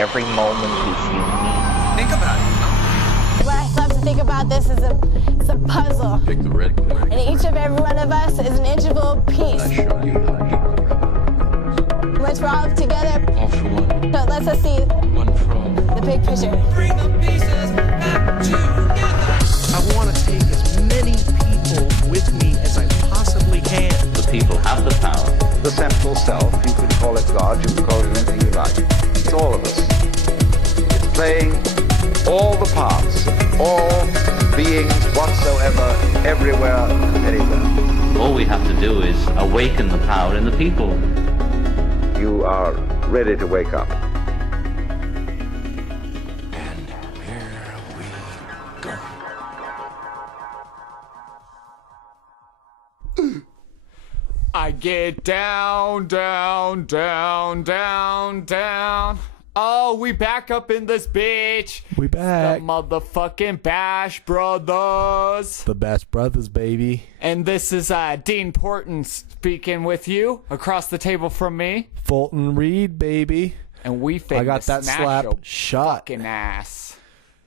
Every moment is unique. Think about it. What I love to think about this is it's a puzzle. Pick the red card. And each of every one of us is an integral piece. I show you how you run. Once we're all together, All for one. so let's us see One for all. the big picture. Bring the pieces back together. I want to take as many people with me as I possibly can. The people have the power. The central self, you can call it God, you can call it anything you like. It's all of us. It's playing all the parts, all beings whatsoever, everywhere and anywhere. All we have to do is awaken the power in the people. You are ready to wake up. And here we go. I get down, down, down, down, down. Oh, we back up in this bitch. We back. The motherfucking Bash Brothers. The Bash Brothers, baby. And this is Dean Portman speaking with you across the table from me. Fulton Reed, baby. And we think I got that slap shot. Fucking ass.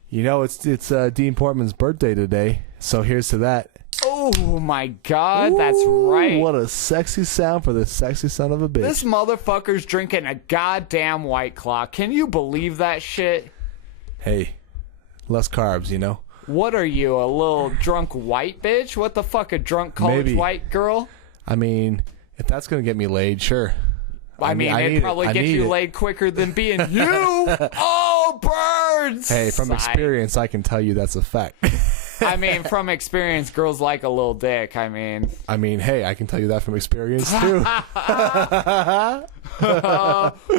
You know, it's Dean Portman's birthday today, so here's to that. Oh my God, that's Ooh, right. What a sexy sound for this sexy son of a bitch. This motherfucker's drinking a goddamn White Claw. Can you believe that shit? Hey, less carbs, you know? What are you, a little drunk white bitch? What the fuck, a drunk college Maybe. white girl? I mean, if that's going to get me laid, sure. I mean, it'd probably get you laid quicker than being you. Oh, birds! Hey, from experience, I can tell you that's a fact. I mean, from experience, girls like a little dick. I mean, hey, I can tell you that from experience, too.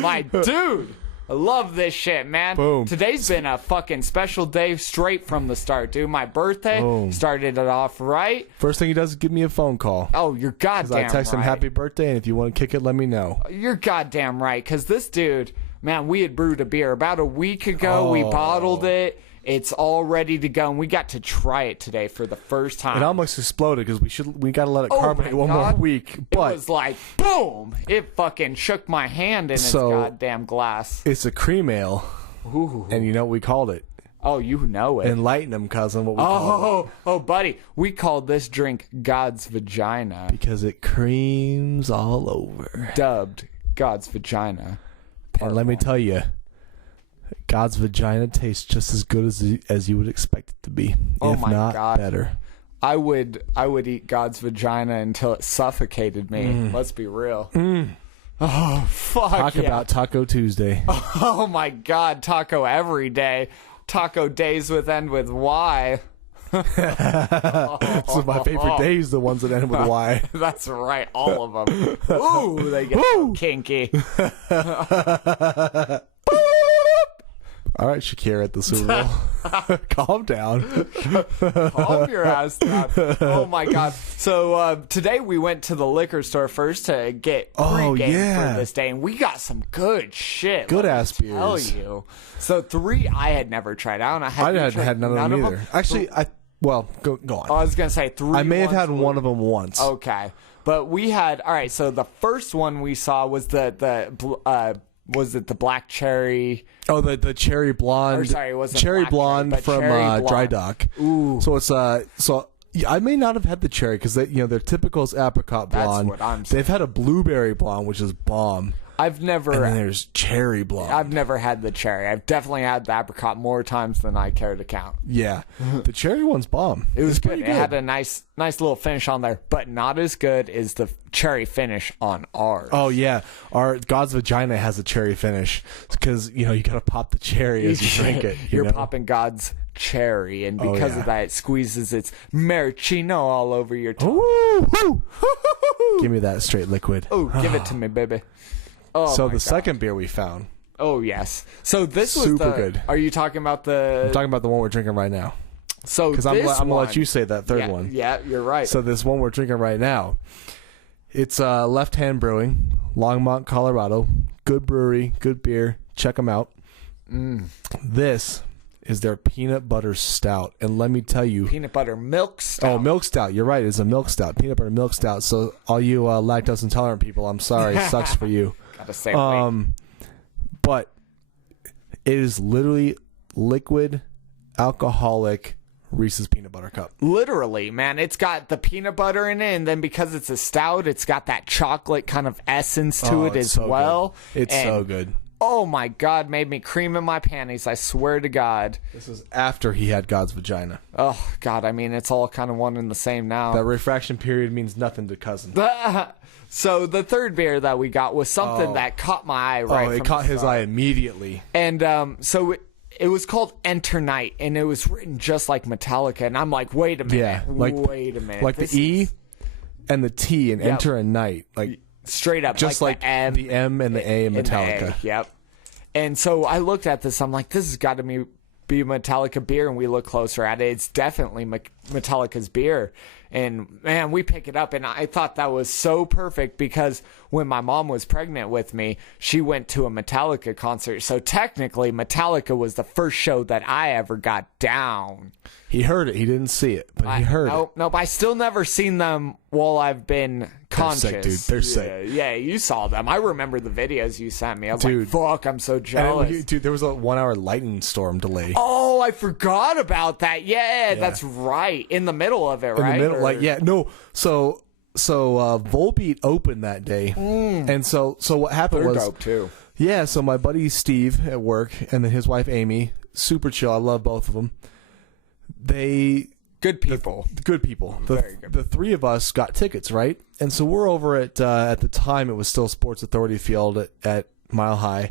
my dude. I love this shit, man. Boom. Today's been a fucking special day straight from the start, dude. My birthday started it off right. First thing he does is give me a phone call. Oh, you're goddamn right. I text him happy birthday, and if you want to kick it, let me know. You're goddamn right, because this dude, man, we had brewed a beer about a week ago. We bottled it. It's all ready to go, and we got to try it today for the first time. It almost exploded because we got to let it carbonate one more week. But it was like boom! It fucking shook my hand in its goddamn glass. It's a cream ale, and you know what we called it? Oh, you know it. Enlighten them, cousin. What we called it? Oh, buddy, we called this drink God's Vagina because it creams all over. Dubbed God's Vagina. And let me tell you, God's vagina tastes just as good as you would expect it to be, if not better. I would eat God's vagina until it suffocated me. Let's be real. Oh, fuck. Talk about Taco Tuesday. Oh my God, taco every day. Taco days with end with Y. So my favorite days, the ones that end with Y. That's right, all of them. Ooh, they get so kinky. All right, Shakira at the Super Bowl. Calm down. Calm your ass down. Oh, my God. So today we went to the liquor store first to get pre-game for this day, and we got some good shit. Good-ass beers. Tell you. So 3 I had never tried. I don't know. I hadn't had none of them either. Actually, go on. I was going to say 3. I may have had one of them once. Okay. But we had, all right, so the first one we saw was was it the black cherry? Oh, the cherry blonde. Or sorry, it wasn't cherry black blonde cherry, from cherry blonde. Dry Dock. Ooh. So I may not have had the cherry because their typical is apricot blonde. That's what I'm saying. They've had a blueberry blonde, which is bomb. I've never. And then there's cherry blonde. I've never had the cherry. I've definitely had the apricot more times than I care to count. Yeah, the cherry one's bomb. It was good. It had a nice little finish on there, but not as good as the cherry finish on ours. Oh yeah, our God's Vagina has a cherry finish because you got to pop the cherry as you drink it. You're popping God's cherry, and because of that, it squeezes its maraschino all over your tongue. Ooh, give me that straight liquid. Oh, give it to me, baby. Oh, so the second beer we found. Oh yes. So this was super good. Are you talking about the? I'm talking about the one we're drinking right now. So because I'm gonna let you say that third one. Yeah, you're right. So this one we're drinking right now, it's Left Hand Brewing, Longmont, Colorado. Good brewery, good beer. Check them out. This is their peanut butter stout, and let me tell you, peanut butter milk stout. Oh, milk stout. You're right. It's a milk stout, peanut butter milk stout. So all you lactose intolerant people, I'm sorry, it sucks for you. Gotta say, but It is literally liquid, alcoholic Reese's peanut butter cup. Literally, man. It's got the peanut butter in it, and then because it's a stout, it's got that chocolate kind of essence to it it's as so well. good. It's And, so good. oh my God, made me cream in my panties. I swear to God. This is after he had God's vagina. Oh God, I mean, it's all kind of one and the same now. That refraction period means nothing to cousin. So the third beer that we got was something that caught my eye right it from caught the his start. eye immediately. And so it was called Enter Night, and it was written just like Metallica. And I'm like, wait a minute. Yeah, like wait a minute. Like the This E is and the T and Enter a Night. Like straight up. just like the M, the M and the A in and the Metallica. A, yep. And so I looked at this. I'm like, this has got to be Metallica beer. And we look closer at it. It's definitely Metallica's beer. And man, we pick it up, and I thought that was so perfect because when my mom was pregnant with me, she went to a Metallica concert. So technically, Metallica was the first show that I ever got down. He heard it. He didn't see it, but he heard it. Nope. I still never seen them while I've been conscious. sick, dude. They're sick. Yeah, you saw them. I remember the videos you sent me. I was Dude. like, fuck, I'm so And jealous. dude, there was a 1 hour lightning storm delay. Oh, I forgot about that. Yeah, that's right. In the middle of it, right? In the middle, Or- like, yeah, no. So Volbeat opened that day, and so what happened They're was, dope, too. yeah. So my buddy Steve at work, and then his wife Amy, super chill. I love both of them. They Good people. good people. Very good. The three of us got tickets, right? And so we're over at the time it was still Sports Authority Field at Mile High.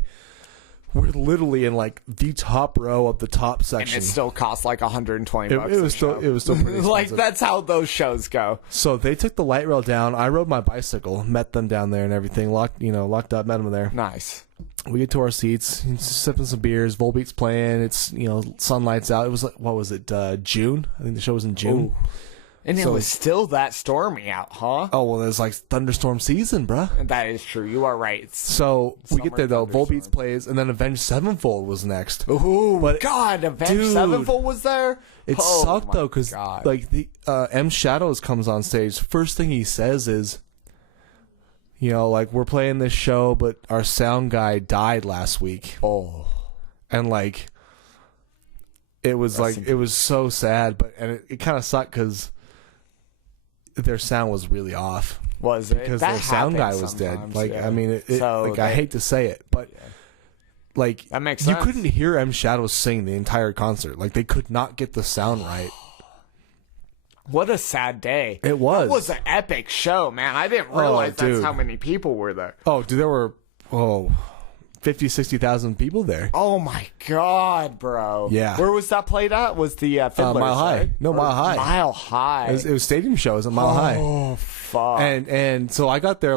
We're literally in like the top row of the top And section. it still costs like $120 It bucks. was still pretty expensive. Like, that's how those shows go. So they took the light rail down. I rode my bicycle, met them down there and everything. Locked up, met them there. Nice. We get to our seats, sipping some beers. Volbeat's playing. It's sunlight's out. It was like, what was it? June. I think the show was in June. Ooh. And it So- was still that stormy out, huh? Oh well, there's like thunderstorm season, bruh. That is true. You are right. It's So we get Summer there though. thunderstorms. Volbeat's plays, and then Avenged Sevenfold was next. Ooh, But- God, Avenged dude, Sevenfold was there? It Oh, sucked my though, because God. like the M Shadows comes on stage. First thing he says is, like we're playing this show, but our sound guy died last week, Oh. and like it was it was so sad, and it kind of sucked because their sound was really off. Was it? Because That their sound guy happens was dead. sometimes, Like yeah. I mean, So I they- hate to say it, but like That makes you sense. couldn't hear M Shadows sing the entire concert. Like they could not get the sound right. What a sad day. It was. It was an epic show, man. I didn't realize that's dude. how many people were there. Oh, dude, there were 50,000-60,000 people there. Oh, my God, bro. Yeah. Where was that played at? Was the Fiddlers, Mile High. right? No, Or Mile High. Mile High. It was stadium shows at Mile High. Oh, fuck. And so I got there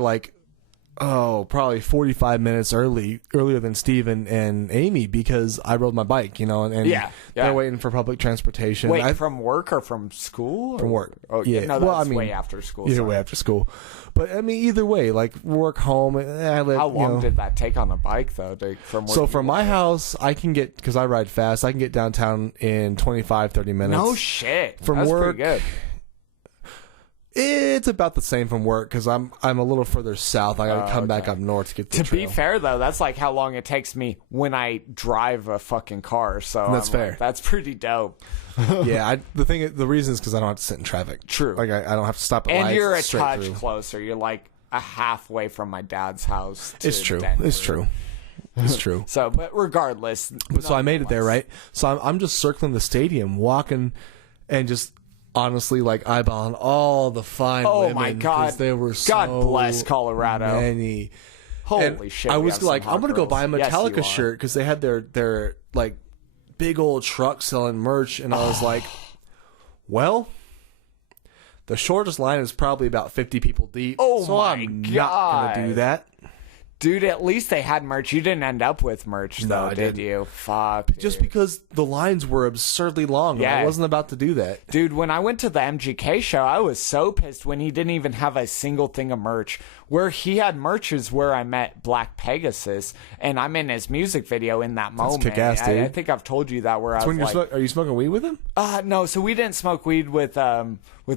probably 45 minutes earlier than Steve and Amy because I rode my bike, and Yeah. they're waiting for public transportation. Wait, from work or from school? From work. Oh, Yeah. No, that's Well, I mean, way after school. either sorry. way after school. But I mean, either way, like work home. I live, How long did that take on a bike, though? From where So you from were? my house, I can get, because I ride fast, I can get downtown in 25-30 minutes. No shit. From That's work, pretty good. It's about the same from work because I'm a little further south. I got to come back up north to get the To trail. be fair, though, that's like how long it takes me when I drive a fucking car. So That's I'm fair. like, that's pretty dope. Yeah, the reason is because I don't have to sit in traffic. True. Like I don't have to stop at And lights. you're a straight touch through. closer. You're like a halfway from my dad's house. To It's true. Denver. It's true. It's true. So, but regardless. So I made it there, right? So I'm just circling the stadium, walking, and just honestly like eyeballing all the fine Oh women. my 'cause God. There were God so bless Colorado. many. Holy And shit. I we was have some like, hot I'm gonna go girls. buy a Yes, you Metallica are. shirt because they had their like big old truck selling merch, and I was like, well, the shortest line is probably about 50 people deep. Oh so my I'm God. not gonna do that. Dude, at least they had merch. You didn't end up with merch, though, I did didn't. you? Fuck. Just dude. because the lines were absurdly long, and Yeah. I wasn't about to do that. Dude, when I went to the MGK show, I was so pissed when he didn't even have a single thing of merch. where he had merch is where I met Black Pegasus, and I'm in his music video in that moment. kick-ass, dude. I think I've told you that where I was When like, are you smoking weed with him? no, so we didn't smoke weed with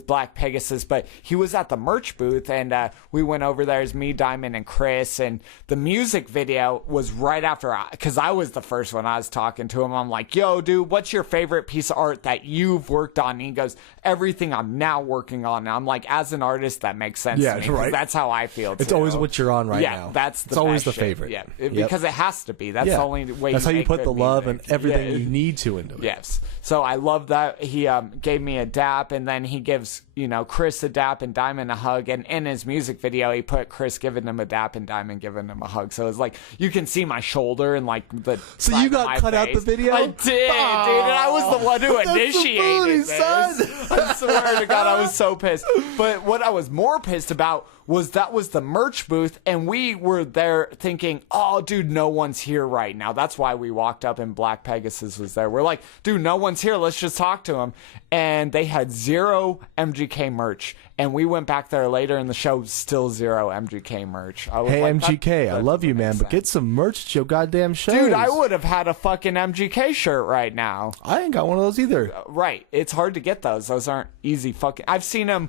Black Pegasus, but he was at the merch booth, and we went over there as me, Diamond, and Chris, and the music video was right after, because I was the first one. I was talking to him. I'm like, yo, dude, what's your favorite piece of art that you've worked on? And he goes, everything I'm now working on. And I'm like, as an artist, that makes sense to me, 'cause right. that's how I feel, too. It's always what you're on right yeah, now. That's the it's always best the shit. favorite. Yeah, Yep. because it has to be. That's the only way. That's how you make put good the love music. and everything Yeah. you need to into it. Yes. So I love that he gave me a dap, and then he gives Chris a dap and Diamond a hug, and in his music video he put Chris giving him a dap and Diamond giving him a hug. So it's like you can see my shoulder and like the. So side you of got my cut out face. the video? I did, dude, and I was the one who That's the initiated booty, this. son. I swear to God, I was so pissed. But what I was more pissed about was that was the merch booth, and we were there thinking, oh, dude, no one's here right now. That's why we walked up and Black Pegasus was there. We're like, dude, no one's here. Let's just talk to him. And they had 0 MGK merch. And we went back there later in the show, still 0 MGK merch. I was Hey, like, MGK, I that love you, doesn't man, make but get sense. some merch at your goddamn shows. Dude, I would have had a fucking MGK shirt right now. I ain't got one of those either. Right. It's hard to get those. Those aren't easy fucking. I've seen them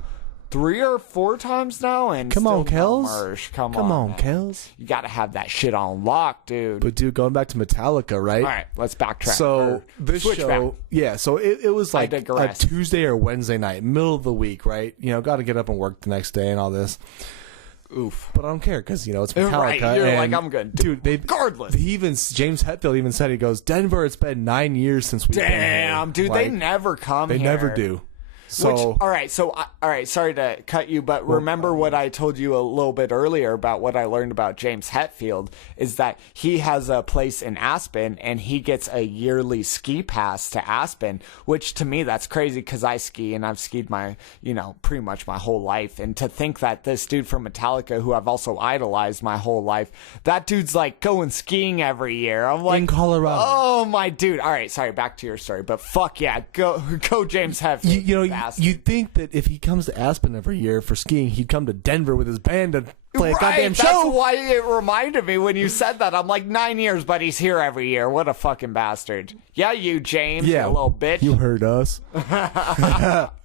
3 or 4 times now, and Come still on, no Kels. merch. Come on, man. Kels. You got to have that shit on lock, dude. But dude, going back to Metallica, right? All right, let's backtrack. So Or this switch show, back. yeah. So it was like a digress. Tuesday or Wednesday night, middle of the week, right? Got to get up and work the next day and all this. Oof. But I don't care because it's Metallica. Right, you're and, like, I'm good. dude. Regardless. James Hetfield even said, he goes, Denver. It's been 9 years since we've been here. Damn, dude, Like, they never come They here. never do. So all right, sorry to cut you, but remember what I told you a little bit earlier about what I learned about James Hetfield is that he has a place in Aspen and he gets a yearly ski pass to Aspen, which to me that's crazy because I ski and I've skied my, pretty much my whole life. And to think that this dude from Metallica, who I've also idolized my whole life, that dude's like going skiing every year. I'm like, in Colorado. oh my dude. All right, sorry, back to your story, but fuck yeah, go James Hetfield. You'd think that if he comes to Aspen every year for skiing, he'd come to Denver with his band to play a goddamn That's show. why it reminded me when you said that. I'm like, 9 years, but he's here every year. What a fucking bastard. Yeah, you, James, Yeah, you little bitch. You heard us.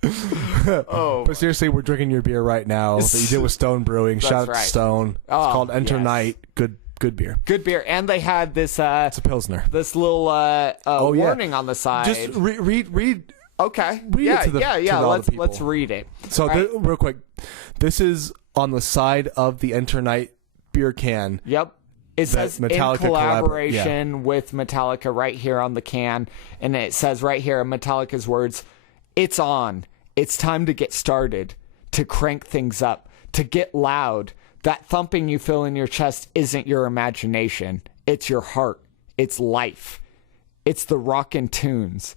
But seriously, we're drinking your beer right now that you did with Stone Brewing. Shout out right. to Stone. It's Oh, called Enter yes. Night. Good beer. Good beer. And they had this It's a Pilsner. this little warning on the side. Just read. Okay. read yeah, it to the- yeah, to yeah. all the Let's people. read it. So All right. real quick, this is on the side of the Enter Night beer can. Yep. It says Metallica in collaboration with Metallica right here on the can. And it says right here in Metallica's words, it's on. It's time to get started, to crank things up, to get loud. That thumping you feel in your chest isn't your imagination. It's your heart. It's life. It's the rockin' tunes.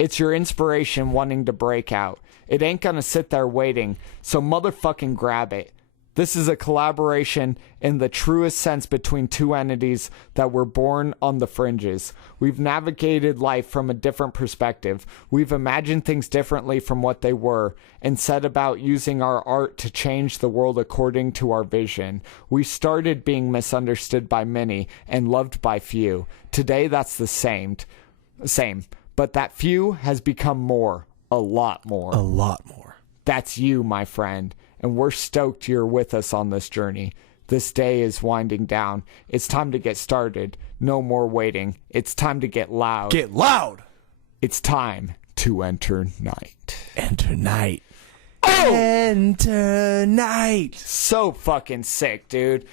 It's your inspiration wanting to break out. It ain't gonna sit there waiting, so motherfucking grab it. This is a collaboration in the truest sense between two entities that were born on the fringes. We've navigated life from a different perspective. We've imagined things differently from what they were and set about using our art to change the world according to our vision. We started being misunderstood by many and loved by few. Today that's the same. But that few has become more, a lot more. A lot more. That's you, my friend, and we're stoked you're with us on this journey. This day is winding down. It's time to get started. No more waiting. It's time to get loud. Get loud. It's time to enter night. Enter Night. Oh! Enter Night. So fucking sick, dude.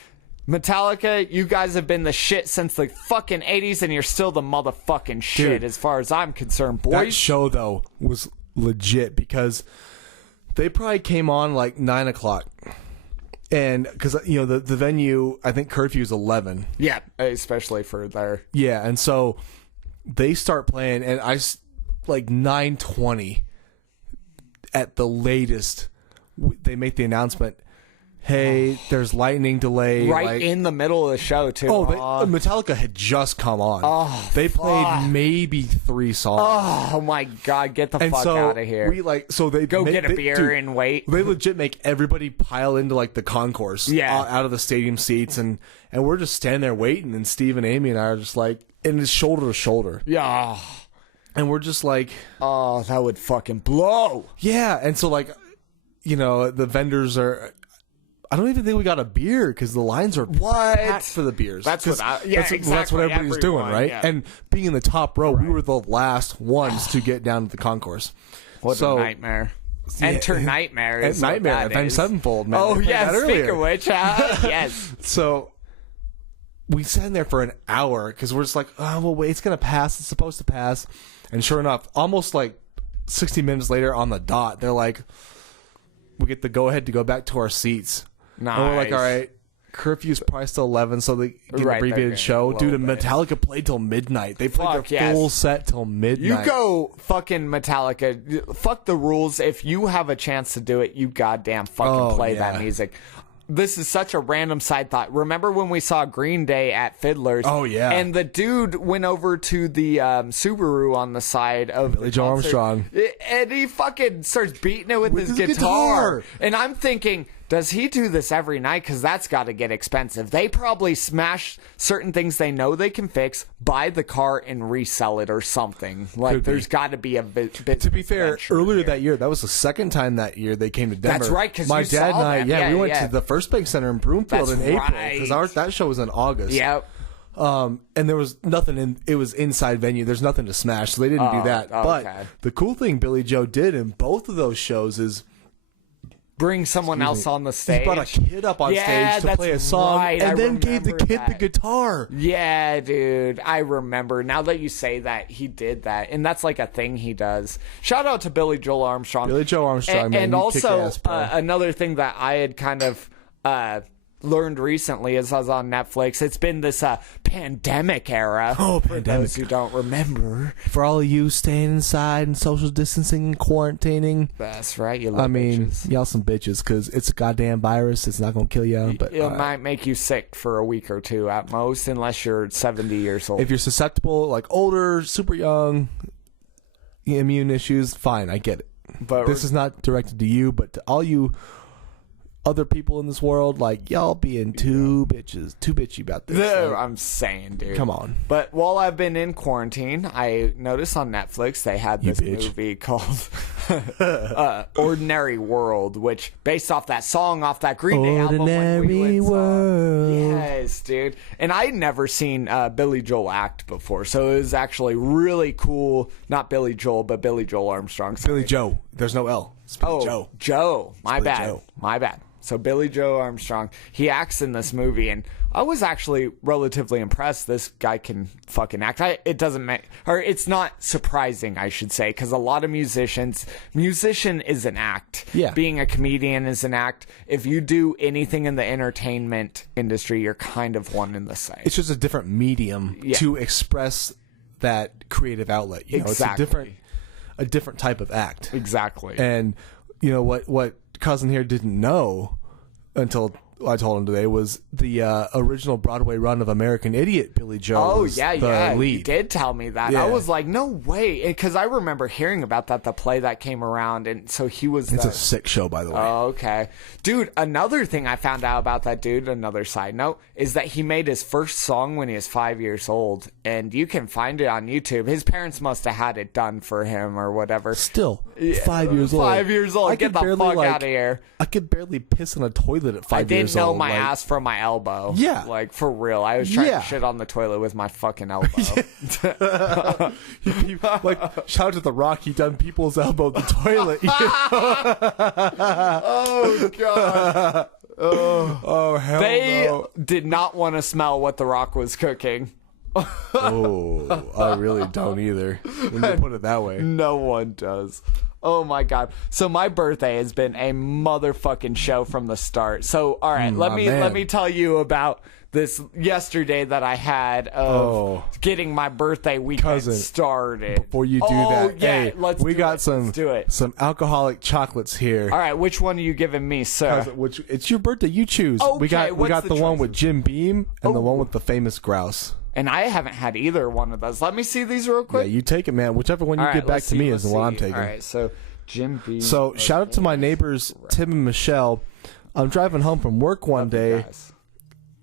Metallica, you guys have been the shit since the fucking 80s, and you're still the motherfucking shit Dude, as far as I'm concerned, boys. That show, though, was legit because they probably came on like 9 o'clock. And because, the venue, I think curfew is 11. Yeah, especially for their... Yeah, and so they start playing, and like 9:20 at the latest, they make the announcement, hey, there's lightning delay. Right like, in the middle of the show, too. Metallica had just come on. They played maybe 3 songs. Oh my God, get the And fuck so out of here. they Go get a beer and wait. They legit make everybody pile into like the concourse, out of the stadium seats, and we're just standing there waiting. And Steve and Amy and I are just like, and it's shoulder to shoulder. Yeah. And we're just like, oh, that would fucking blow. Yeah. And so like, the vendors are. I don't even think we got a beer because the lines are packed for the beers. That's what that's what everybody's doing, right? Yeah. And being in the top row, we were the last ones to get down to the concourse. What a nightmare. Enter Nightmare. Is Nightmare, Avenged Sevenfold, man. Oh, yeah, speaking of which, yes. So we sat in there for an hour because we're just like, oh, well, wait, it's going to pass. It's supposed to pass. And sure enough, almost like 60 minutes later on the dot, they're like, we get the go-ahead to go back to our seats. Nice. And we're like, all right, curfew's probably still 11, so they get an abbreviated show. Dude, and Metallica played till midnight. They played their full set till midnight. You go fucking Metallica. Fuck the rules. If you have a chance to do it, you goddamn fucking play that music. This is such a random side thought. Remember when we saw Green Day at Fiddler's? Oh, yeah. And the dude went over to the Subaru on the side of Billy Joe Armstrong. And he fucking starts beating it with his guitar. And I'm thinking, does he do this every night? Because that's got to get expensive. They probably smash certain things they know they can fix, buy the car, and resell it or something. Like, there's got to be a bit. To be fair, earlier that year, that was the second time that year they came to Denver. That's right, because my dad and I, we went to the First Bank Center in Broomfield in April because that show was in August. Yep. And there was nothing it was inside venue. There's nothing to smash, so they didn't do that. But the cool thing Billy Joe did in both of those shows is bring someone else on the stage. He brought a kid up on stage to play a song, and then gave the kid the guitar. Yeah, dude, I remember. Now that you say that, he did that, and that's like a thing he does. Shout out to Billy Joel Armstrong. Billy Joe Armstrong, man. And also, another thing that I had kind of learned recently as I was on Netflix, it's been this pandemic era. Oh, for pandemic. those who don't remember. For all of you staying inside and social distancing and quarantining. That's right, you little bitches. Y'all some bitches, because it's a goddamn virus. It's not going to kill you. But it might make you sick for a week or two at most, unless you're 70 years old. If you're susceptible, like older, super young, immune issues, fine, I get it. But this is not directed to you, but to all you other people in this world, like, y'all being too bitchy about this. I'm saying, dude. Come on. But while I've been in quarantine, I noticed on Netflix they had this movie called Ordinary World, which based off that song off that Green Day album. Ordinary World. Yes, dude. And I'd never seen Billy Joel act before, so it was actually really cool. Not Billy Joel, but Billy Joel Armstrong. Sorry. Billy Joe. There's no L. It's Billy Joe. My bad. So Billy Joe Armstrong, he acts in this movie, and I was actually relatively impressed. This guy can fucking act. It's not surprising, I should say, because a lot of musician is an act. Yeah. Being a comedian is an act. If you do anything in the entertainment industry, you're kind of one in the same. It's just a different medium to express that creative outlet. You know, exactly. It's a different type of act. Exactly. And you know what cousin here didn't know until I told him today was the original Broadway run of American Idiot. Billy Joe was the lead. You did tell me that. Yeah. I was like, no way, because I remember hearing about the play that came around, and so he was. It's a sick show, by the way. Oh, okay, dude. Another thing I found out about that dude. Another side note is that he made his first song when he was 5 years old, and you can find it on YouTube. His parents must have had it done for him or whatever. Still, 5 years old. 5 years old. Get the fuck out of here. I could barely piss in a toilet at 5 years old. I didn't know my ass from my elbow. Yeah. Like, for real. I was trying to shit on the toilet with my fucking elbow. Like, shout out to The Rock. He done people's elbow in the toilet. Oh, God. Oh, hell They no. did not want to smell what The Rock was cooking. Oh, I really don't either, when you put it that way. No one does. Oh my God. So my birthday has been a motherfucking show from the start. So all right, let me tell you about this yesterday that I had of getting my birthday weekend started. Before you do that, yeah, hey, let's do it. some alcoholic chocolates here. All right, which one are you giving me, sir? It's your birthday. You choose. Okay, we got the one with choices? Jim Beam and the one with the famous grouse. And I haven't had either one of those. Let me see these real quick. Yeah, you take it, man. Whichever one you get back to me is the one I'm taking. All right, so Jim Beam. So shout out to my neighbors, Tim and Michelle. I'm driving home from work one day,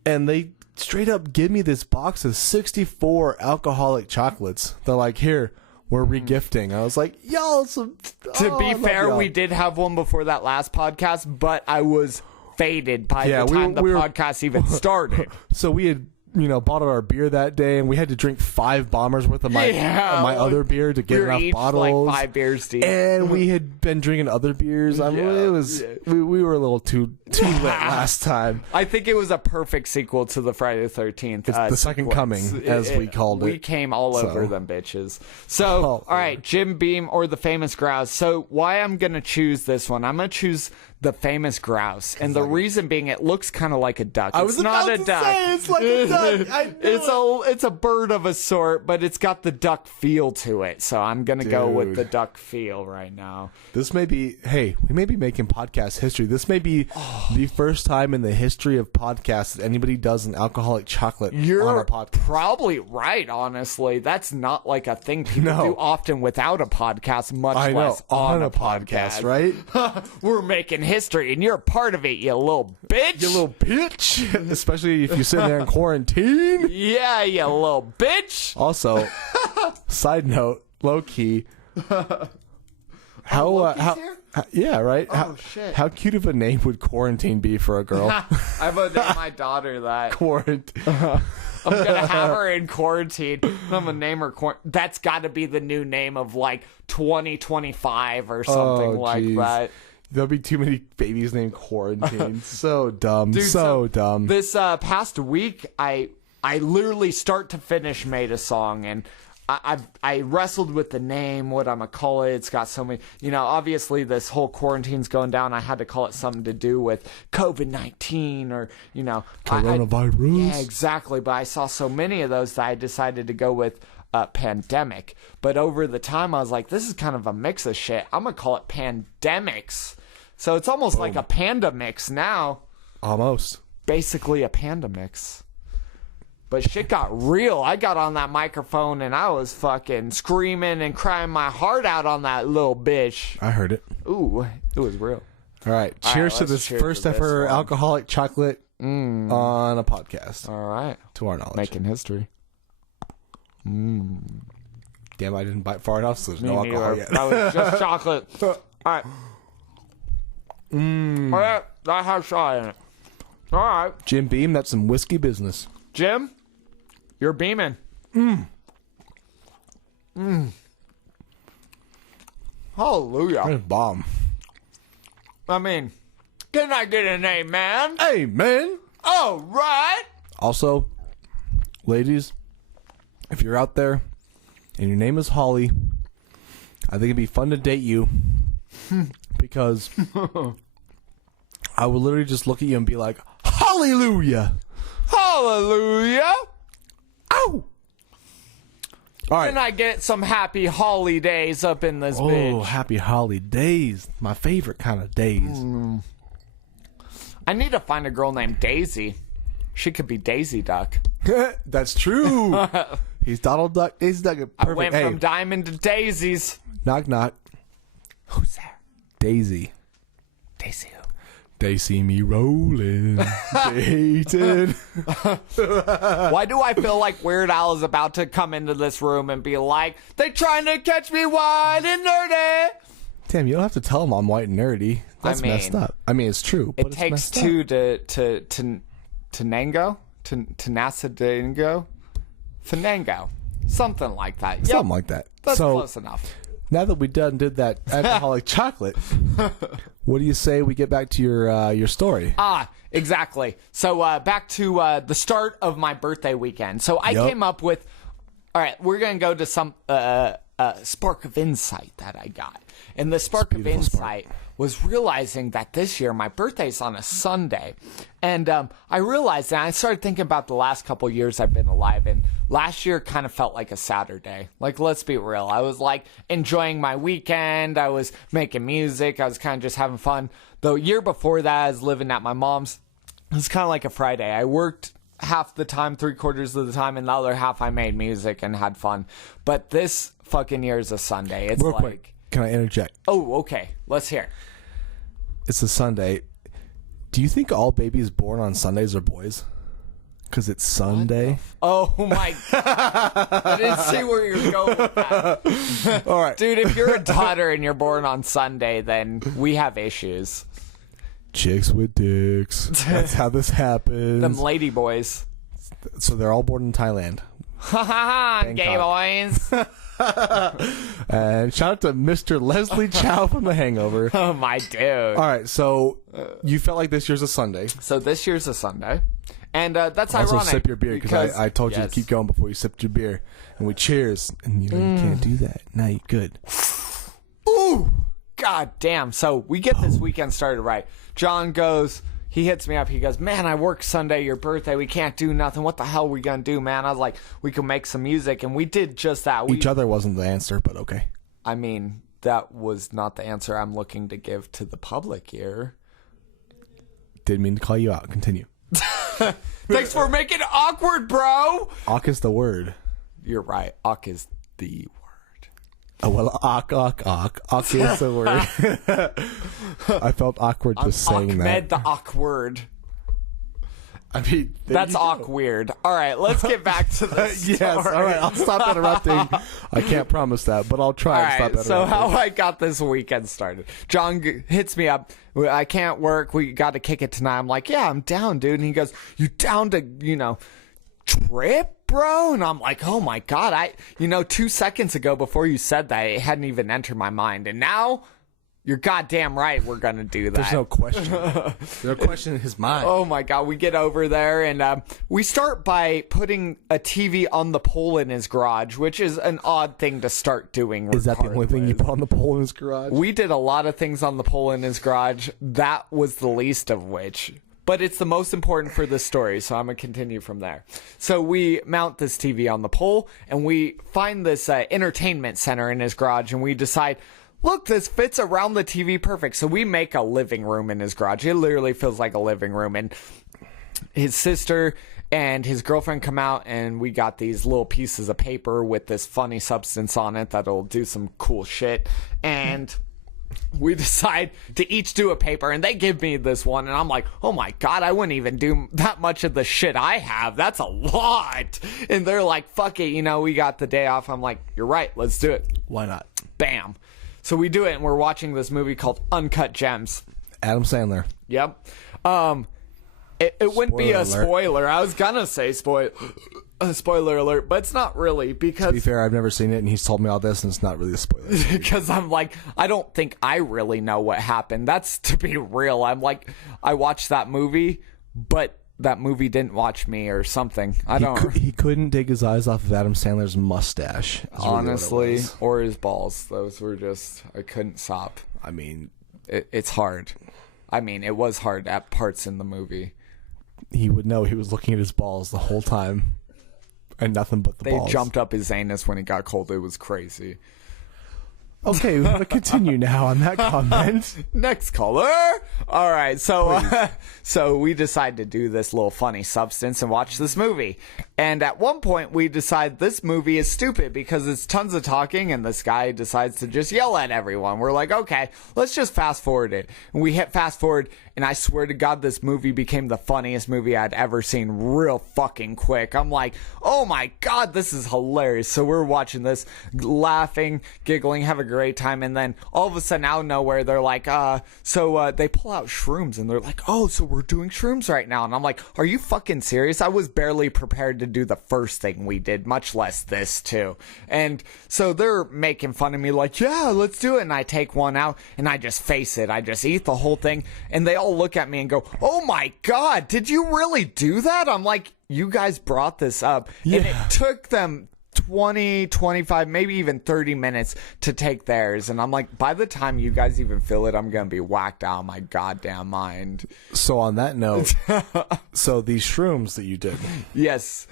and they straight up give me this box of 64 alcoholic chocolates. They're like, here, we're regifting. I was like, y'all, to be fair, we did have one before that last podcast, but I was faded by the time the podcast even started. So we had, bottled our beer that day, and we had to drink 5 bombers worth of my other beer to get enough bottles. Like 5 beers deep. And we had been drinking other beers. We were a little too lit last time. I think it was a perfect sequel to the Friday the 13th. It's the second coming, as we called it. We came all over them bitches. So, all right, Jim Beam or the famous grouse. So, why I'm going to choose this one? I'm going to choose the famous grouse, and the reason being, it looks kind of like a duck. It's not a duck. It's like a duck. It's a bird of a sort, but it's got the duck feel to it. So I'm gonna go with the duck feel right now. This may be. Hey, we may be making podcast history. This may be the first time in the history of podcasts that anybody does an alcoholic chocolate on a podcast. Probably right. Honestly, that's not like a thing people do often without a podcast, much less on a podcast. Right? We're making history, and you're a part of it, you little bitch. You little bitch. Especially if you sit there in quarantine. Yeah, you little bitch. Also, side note, low key. Yeah, right. Shit. How cute of a name would quarantine be for a girl? I'm gonna name my daughter that. Quarantine. I'm gonna have her in quarantine. I'm gonna name her That's got to be the new name of like 2025 or something like that. There'll be too many babies named Quarantine. So dumb. Dude, so dumb. This past week, I literally start to finish made a song, and I wrestled with the name, what I'm gonna call it. It's got so many, obviously this whole quarantine's going down. I had to call it something to do with COVID-19 or, coronavirus. Yeah, exactly. But I saw so many of those that I decided to go with pandemic. But over the time, I was like, this is kind of a mix of shit. I'm gonna call it pandemics. So it's almost like a panda mix now. Almost. Basically a panda mix. But shit got real. I got on that microphone and I was fucking screaming and crying my heart out on that little bitch. I heard it. Ooh, it was real. All right. Cheers to this first ever alcoholic chocolate on a podcast. All right. To our knowledge. Making history. Damn, I didn't bite far enough, so there's no alcohol yet. That was just chocolate. All right. All right. That has shot in it. All right. Jim Beam, that's some whiskey business. Jim, you're beaming. Hallelujah. That's bomb. I mean, can I get an amen? Amen. All right. Also, ladies, if you're out there and your name is Holly, I think it'd be fun to date you because I would literally just look at you and be like, hallelujah. Hallelujah. Ow. All right. Can I get some happy holidays up in this bitch? Oh, happy holidays. My favorite kind of days. I need to find a girl named Daisy. She could be Daisy Duck. That's true. He's Donald Duck. Daisy Duck. Perfect. I went from Diamond to Daisies. Knock, knock. Who's there? Daisy. Daisy who? They see me rolling, dating. Why do I feel like Weird Al is about to come into this room and be like, they trying to catch me white and nerdy? Damn, you don't have to tell them I'm white and nerdy. That's messed up. I mean, it's true. But it takes two to Nango? To Nasadango? Fanango. Something like that. Something like that. That's close enough. Now that we did that alcoholic chocolate, what do you say we get back to your story? Exactly. So back to the start of my birthday weekend. So I came up with, all right, we're going to go to some spark of insight that I got. And the spark of insight was realizing that this year my birthday's on a Sunday. And I realized, and I started thinking about the last couple years I've been alive, and last year kind of felt like a Saturday. Like, let's be real. I was like enjoying my weekend. I was making music. I was kind of just having fun. The year before that, I was living at my mom's. It was kind of like a Friday. I worked half the time, 3/4 of the time, and the other half I made music and had fun. But this fucking year is a Sunday. It's Real like... quick, can I interject? Oh, okay. Let's hear. It's a Sunday. Do you think all babies born on Sundays are boys? Because it's Sunday. Oh my god! I didn't see where you're going with that. All right, Dude, if you're a daughter and you're born on Sunday, then we have issues. chicks with dicks. That's how this happens. Them lady boys. So they're all born in Thailand. Ha ha ha! Gay boys. And shout out to Mr. Leslie Chow from The Hangover. Oh my dude. All right, so you felt like this year's a Sunday. So this year's a Sunday, and that's Also ironic. sip your beer because I told you to keep going before you sipped your beer, and we cheers, and you can't do that. Now you're good. Ooh, god damn! So we get this weekend started right. John goes. He hits me up. He goes, man, I work Sunday, your birthday. We can't do nothing. What the hell are we going to do, man? I was like, we can make some music. And we did just that. Each other wasn't the answer, but okay. I mean, that was not the answer I'm looking to give to the public here. Didn't mean to call you out. Continue. Thanks for making it awkward, bro. Awk is the word. You're right. Awk is the word. Oh, well, awk. Awk is the word. I felt awkward just saying Ahmed that. the awkward. I mean, That's awkward. All right, let's get back to this. Yes, all right, I'll stop interrupting. I can't promise that, but I'll try All to stop right, so interrupting. how I got this weekend started. John hits me up. I can't work. We got to kick it tonight. I'm like, yeah, I'm down, dude. And he goes, you down to, trip, bro? And I'm like, oh my God. 2 seconds ago before you said that, it hadn't even entered my mind. And now you're goddamn right. We're going to do that. There's no question. There's no question in his mind. Oh my God. We get over there and we start by putting a TV on the pole in his garage, which is an odd thing to start doing. Is that the only thing you put on the pole in his garage? We did a lot of things on the pole in his garage. That was the least of which. But it's the most important for this story, so I'm going to continue from there. So we mount this TV on the pole, and we find this entertainment center in his garage, and we decide, look, this fits around the TV perfect. So we make a living room in his garage. It literally feels like a living room. And his sister and his girlfriend come out, and we got these little pieces of paper with this funny substance on it that'll do some cool shit. And we decide to each do a paper, and they give me this one, and I'm like, oh my God, I wouldn't even do that much of the shit I have. That's a lot. And they're like, fuck it, we got the day off. I'm like, you're right, let's do it. Why not? Bam. So we do it, and we're watching this movie called Uncut Gems. Adam Sandler. Yep. It wouldn't be a Spoiler alert. spoiler. I was gonna say spoiler alert, but it's not really To because be fair, I've never seen it, and he's told me all this, and it's not really a spoiler. because I'm like, I don't think I really know what happened. That's to be real. I'm like, I watched that movie, but that movie didn't watch me or something. I don't He couldn't take his eyes off of Adam Sandler's mustache. is really what it honestly, was. or his balls. Those were just, I couldn't stop. I mean, It's hard. I mean, it was hard at parts in the movie. he would know he was looking at his balls the whole time, and nothing but the They balls. jumped up his anus when it got cold. It was crazy. Okay, we want to continue now on that comment. Next caller. All right, so we decide to do this little funny substance and watch this movie. And at one point, we decide this movie is stupid because it's tons of talking, and this guy decides to just yell at everyone. We're like, okay, let's just fast forward it. And we hit fast forward, and I swear to God, this movie became the funniest movie I'd ever seen real fucking quick. I'm like, oh my God, this is hilarious. So we're watching this, laughing, giggling, have a great time, and then all of a sudden out of nowhere they're like they pull out shrooms, and they're like, oh, so we're doing shrooms right now. And I'm like, are you fucking serious? I was barely prepared to do the first thing we did, much less this too. And so they're making fun of me like, yeah, let's do it. And I take one out and I just face it. I just eat the whole thing, and they all look at me and go, oh my God, did you really do that? I'm like, you guys brought this up. And it took them 20, 25, maybe even 30 minutes to take theirs. And I'm like, by the time you guys even feel it, I'm going to be whacked out of my goddamn mind. So on that note, so these shrooms that you did, Yes.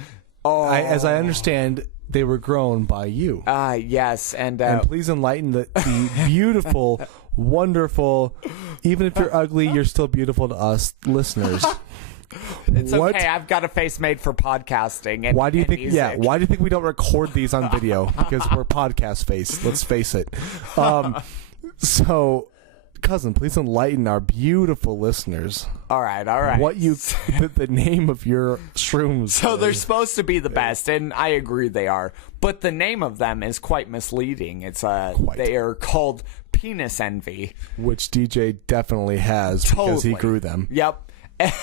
Oh, as I understand, they were grown by you. yes. And Please enlighten the beautiful, wonderful, even if you're ugly, you're still beautiful to us listeners. it's okay. I've got a face made for podcasting. And, why do you and think? music. Yeah, why do you think we don't record these on video? Because we're podcast face. Let's face it. So, cousin, please enlighten our beautiful listeners. All right. What the name of your shrooms? So they're is. supposed to be the best, and I agree they are. But the name of them is quite misleading. It's they are called penis envy, Which DJ definitely has because he Totally. grew them. Yep.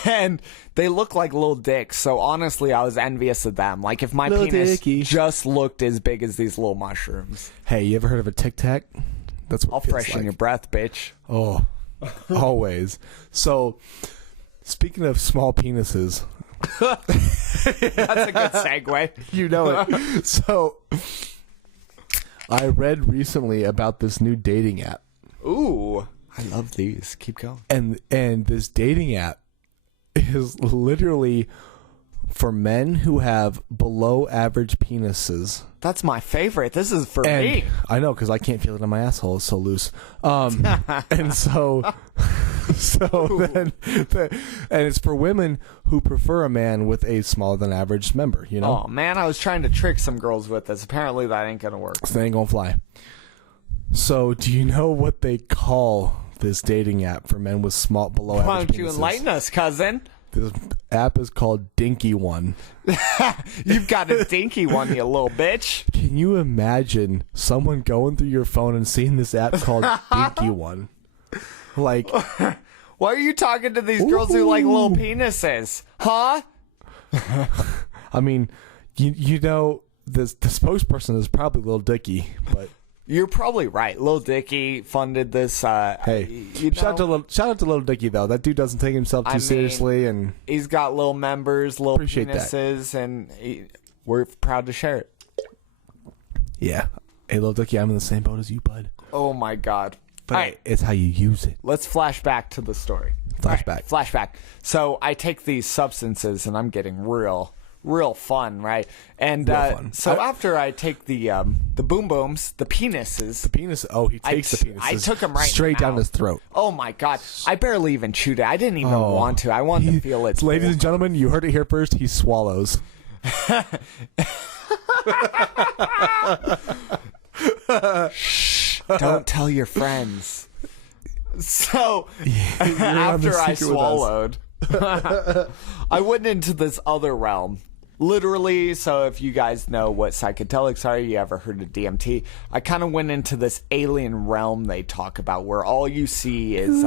And they look like little dicks. So honestly, I was envious of them. Like if my Little penis dicky. just looked as big as these little mushrooms. Hey, you ever heard of a Tic Tac? That's what I'll it feels freshen like. your breath, bitch. Oh, always. So, speaking of small penises, That's a good segue. you know it. So, I read recently about this new dating app, Ooh, I love these. Keep going. and this dating app is literally for men who have below average penises. That's my favorite. This is for And me. I know, because I can't feel it in my asshole. It's so loose. And so then, and it's for women who prefer a man with a smaller than average member. You know, Oh man, I was trying to trick some girls with this. Apparently, that ain't gonna work. so they ain't gonna fly. So, do you know what they call this dating app for men with small below Why average don't you penises? enlighten us, cousin? This app is called Dinky One. You've got a dinky one, you little bitch. Can you imagine someone going through your phone and seeing this app called Dinky One? Like, Why are you talking to these girls who like little penises? Huh? I mean, you know, the spokesperson is probably Lil Dicky, but You're probably right. Lil Dicky funded this. hey, you know, shout out to Lil Dicky though. That dude doesn't take himself too I mean, seriously, and he's got little members, little Appreciate that. penises, and we're proud to share it. yeah. Hey, Lil Dicky, I'm in the same boat as you, bud. Oh my god! But All right, it's how you use it. let's flash back to the story. Flashback. All right, flashback. So I take these substances, and I'm getting real fun, right? And Real fun. so after I take the boom booms, the penises. Penis. Oh, he takes the penis. I took him right in the straight down mouth. his throat. Oh my god! I barely even chewed it. I didn't even want to. I wanted to feel it. Ladies and gentlemen, you heard it here first. He swallows. Don't tell your friends. So on the after I secret with us. swallowed, I went into this other realm. Literally, so if you guys know what psychedelics are, you ever heard of DMT, I kind of went into this alien realm they talk about where all you see is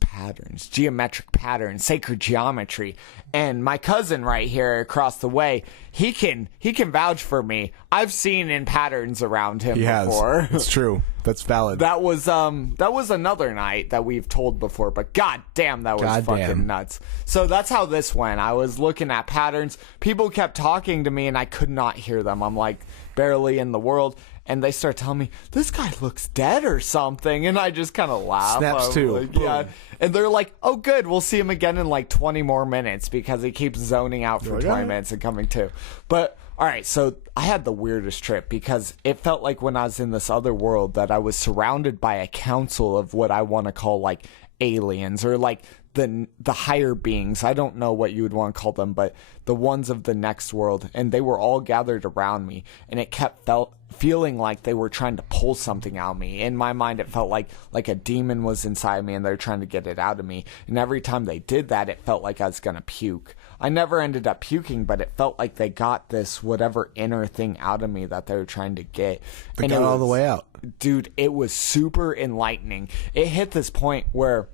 patterns, geometric patterns, sacred geometry. And my cousin right here across the way, he can vouch for me. I've seen in patterns around him He has. before. It's true. That's valid. That was another night that we've told before, but god damn, that was Goddamn. fucking nuts. So that's how this went. I was looking at patterns. People kept talking to me and I could not hear them. I'm like barely in the world. And they start telling me, this guy looks dead or something. And I just kind of laugh. Snaps I'm too. like, yeah. And they're like, oh, good. We'll see him again in like 20 more minutes because he keeps zoning out for 20 minutes and coming to. But all right, so I had the weirdest trip because it felt like when I was in this other world that I was surrounded by a council of what I want to call like aliens or like the higher beings. I don't know what you would want to call them, but the ones of the next world. And they were all gathered around me, and it kept feeling like they were trying to pull something out of me. In my mind, it felt like a demon was inside me and they're trying to get it out of me. And every time they did that, it felt like I was going to puke. I never ended up puking, but it felt like they got this whatever inner thing out of me that they were trying to get. They got all the way out. Dude, it was super enlightening. It hit this point where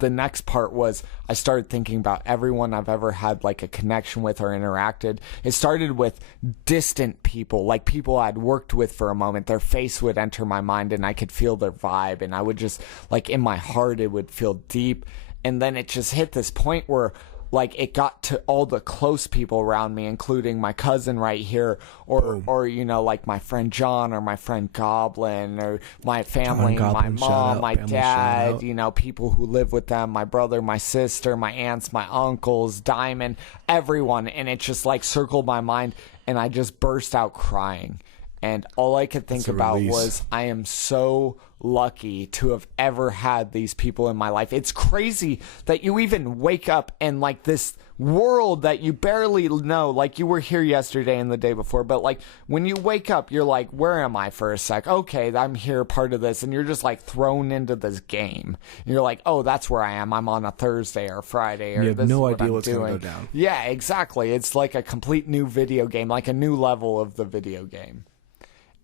the next part was I started thinking about everyone I've ever had like a connection with or interacted. It started with distant people, like people I'd worked with for a moment. Their face would enter my mind and I could feel their vibe, and I would just like in my heart it would feel deep. And then it just hit this point where like it got to all the close people around me, including my cousin right here, or you know, like my friend John or my friend Goblin or my family, Goblin, my shout mom, out, my family, shout out. dad, you know, people who live with them, my brother, my sister, my aunts, my uncles, Diamond, everyone. And it just like circled my mind, and I just burst out crying. And all I could think That's a about release. was, I am so lucky to have ever had these people in my life. It's crazy that you even wake up and like this world that you barely know, like you were here yesterday and the day before, but like when you wake up, you're like, where am I for a sec? Okay, I'm here, part of this, and you're just like thrown into this game. And you're like, oh, that's where I am. I'm on a Thursday or Friday, or You have this no is what idea I'm what's doing. going to go down. Yeah, exactly. It's like a complete new video game, like a new level of the video game.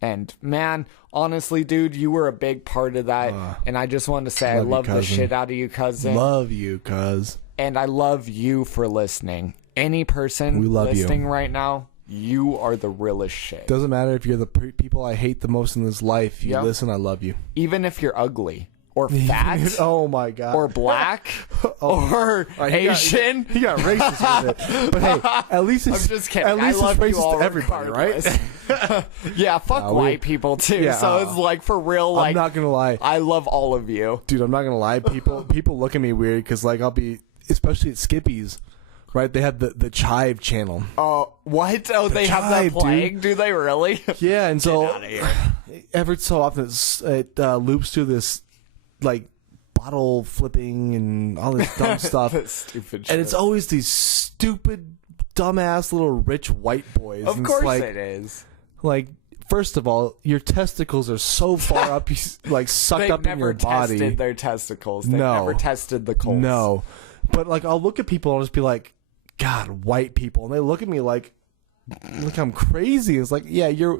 And man, honestly, dude, you were a big part of that. And I just wanted to say I love you, love the cousin. shit out of you, cousin. Love you, cuz. And I love you for listening. Any person We love you. listening right now, you are the realest shit. Doesn't matter if you're the people I hate the most in this life. You Yep. listen, I love you. Even if you're ugly or fat Oh my god. or black or Asian. He got racist with it. But hey, at least it's I'm just kidding. At least I love it's you racist all to everybody, regardless. right? Yeah, fuck we- white people too. Yeah, So it's like for real. Like I'm not gonna lie, I love all of you. dude. I'm not gonna lie. People look at me weird because like I'll be, especially at Skippy's, right? They have the Chive channel. Oh, what? Oh, they have that Chive, playing? Do they really? Yeah, and so outta here. every so often it loops through this like bottle flipping and all this dumb stuff. That stupid shit. And it's always these stupid, dumbass little rich white boys. Of And course it's like, it is. Like, first of all, your testicles are so far up, like sucked They've up in never your body. tested their testicles. They've No. never tested the colds. No, but like I'll look at people and I'll just be like, God, white people, and they look at me like I'm crazy. It's like, yeah, you're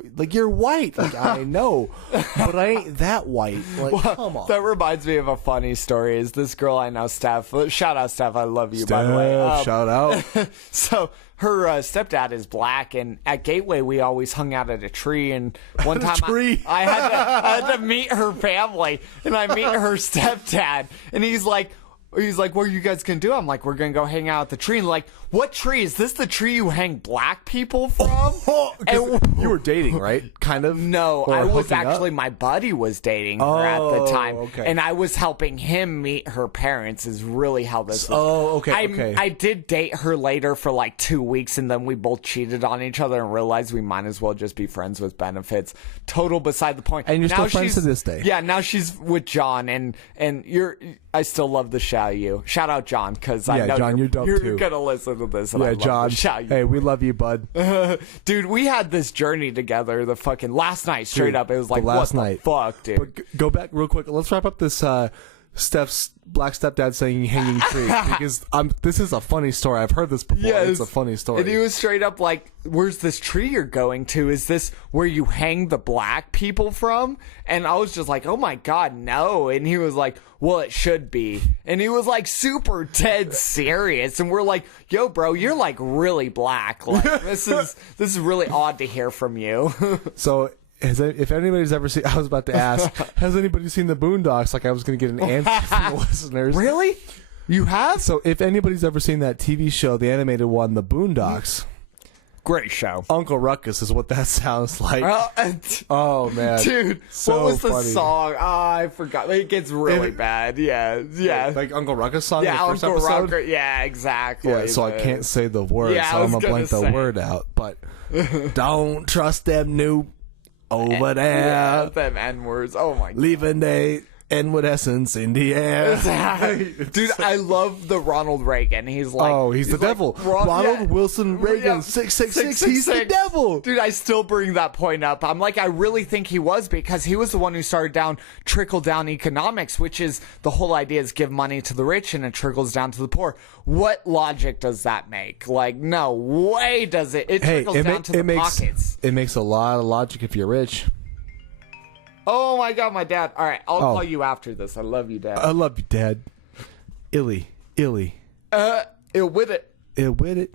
white. Like I know, but I ain't that white. Like, come on. That reminds me of a funny story. Is this girl I know, Steph? Shout out, Steph. I love you, by the way. Shout out. So her stepdad is black, and at Gateway we always hung out at a tree. And one time I had to meet her family, and I meet her stepdad, and he's like, what are you guys gonna do? I'm like, we're gonna go hang out at the tree. And like, what tree? Is this the tree you hang black people from? And you were dating, right? Kind of. No, Or I was hooking up? actually, my buddy was dating her at the time. Okay. And I was helping him meet her parents is really how this was. Oh, okay. I did date her later for like 2 weeks, and then we both cheated on each other and realized we might as well just be friends with benefits. Total beside the point. And you're Now still friends she's- to this day. Yeah, now she's with John, and I still love the shout you. Shout out John, because I Yeah, know John, you're dope, you're too. gonna listen to this. And I Yeah, love John. the shout you. Hey, we love you, bud. Dude, we had this journey together the fucking last night, straight Dude, up. It was the like, last what night. the fuck, dude? But go back real quick. Let's wrap up this Steph's black stepdad saying hanging tree because this is a funny story. I've heard this before. Yes. It's a funny story. And he was straight up like, where's this tree you're going to? Is this where you hang the black people from? And I was just like, oh my God, no. And he was like, well, it should be. And he was like super dead serious. And we're like, yo, bro, you're like really black. Like, this is really odd to hear from you. So if anybody's ever seen, I was about to ask, has anybody seen the Boondocks? Like I was going to get an answer from the listeners. Really? You have? So if anybody's ever seen that TV show, the animated one, The Boondocks, Great show. Uncle Ruckus is what that sounds like. Oh man, Dude, So what was the funny. song? I forgot. It gets really bad. Yeah. like Uncle Ruckus song. Yeah, in the first Uncle episode? Rocker. Yeah, exactly. Yeah, so I man. can't say the word, Yeah, I so I'm was gonna blank the gonna say. word out. But don't trust them noob over there, Yeah, them N words. Oh my God. leaving they N-word essence in the air. Dude, I love the Ronald Reagan. He's like, Oh, he's the devil. Ronald Wilson Reagan, 666. He's the devil. Dude, I still bring that point up. I'm like, I really think he was, because he was the one who started down trickle-down economics, which is the whole idea is give money to the rich and it trickles down to the poor. What logic does that make? Like, no way does it. It Hey, trickles down to the pockets. it makes a lot of logic if you're rich. Oh my God, my dad. All right, I'll call you after this. I love you, Dad. I love you, Dad. Illy. Ill with it. Ill with it.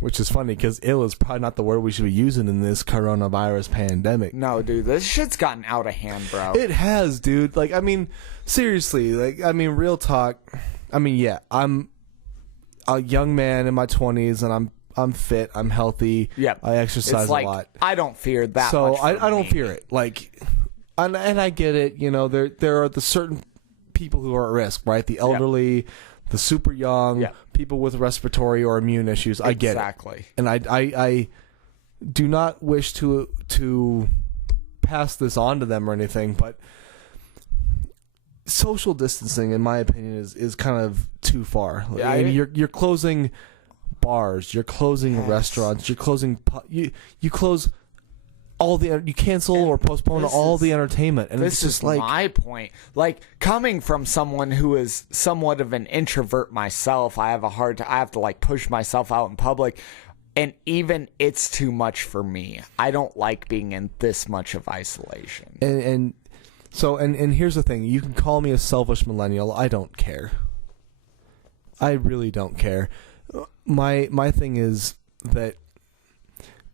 Which is funny because ill is probably not the word we should be using in this coronavirus pandemic. No, dude, this shit's gotten out of hand, bro. It has, dude. Like, I mean, seriously. Like, I mean, real talk. I mean, yeah, I'm a young man in my 20s, and I'm fit, I'm healthy. Yep. I exercise It's like, a lot. I don't fear that So much. I don't me. fear it. Like, and I get it. You know, there are the certain people who are at risk, right? The elderly, the super young, people with respiratory or immune issues. I get it. Exactly. And I do not wish to pass this on to them or anything, but social distancing, in my opinion, is kind of too far. Yeah, I mean, you're closing bars, you're closing restaurants, you're closing you close all the, you cancel or postpone all the entertainment, and This it's just is like, my point. Like, coming from someone who is somewhat of an introvert myself, I have to like push myself out in public, and even it's too much for me. I don't like being in this much of isolation. and so here's the thing: you can call me a selfish millennial. I don't care. I really don't care. My thing is that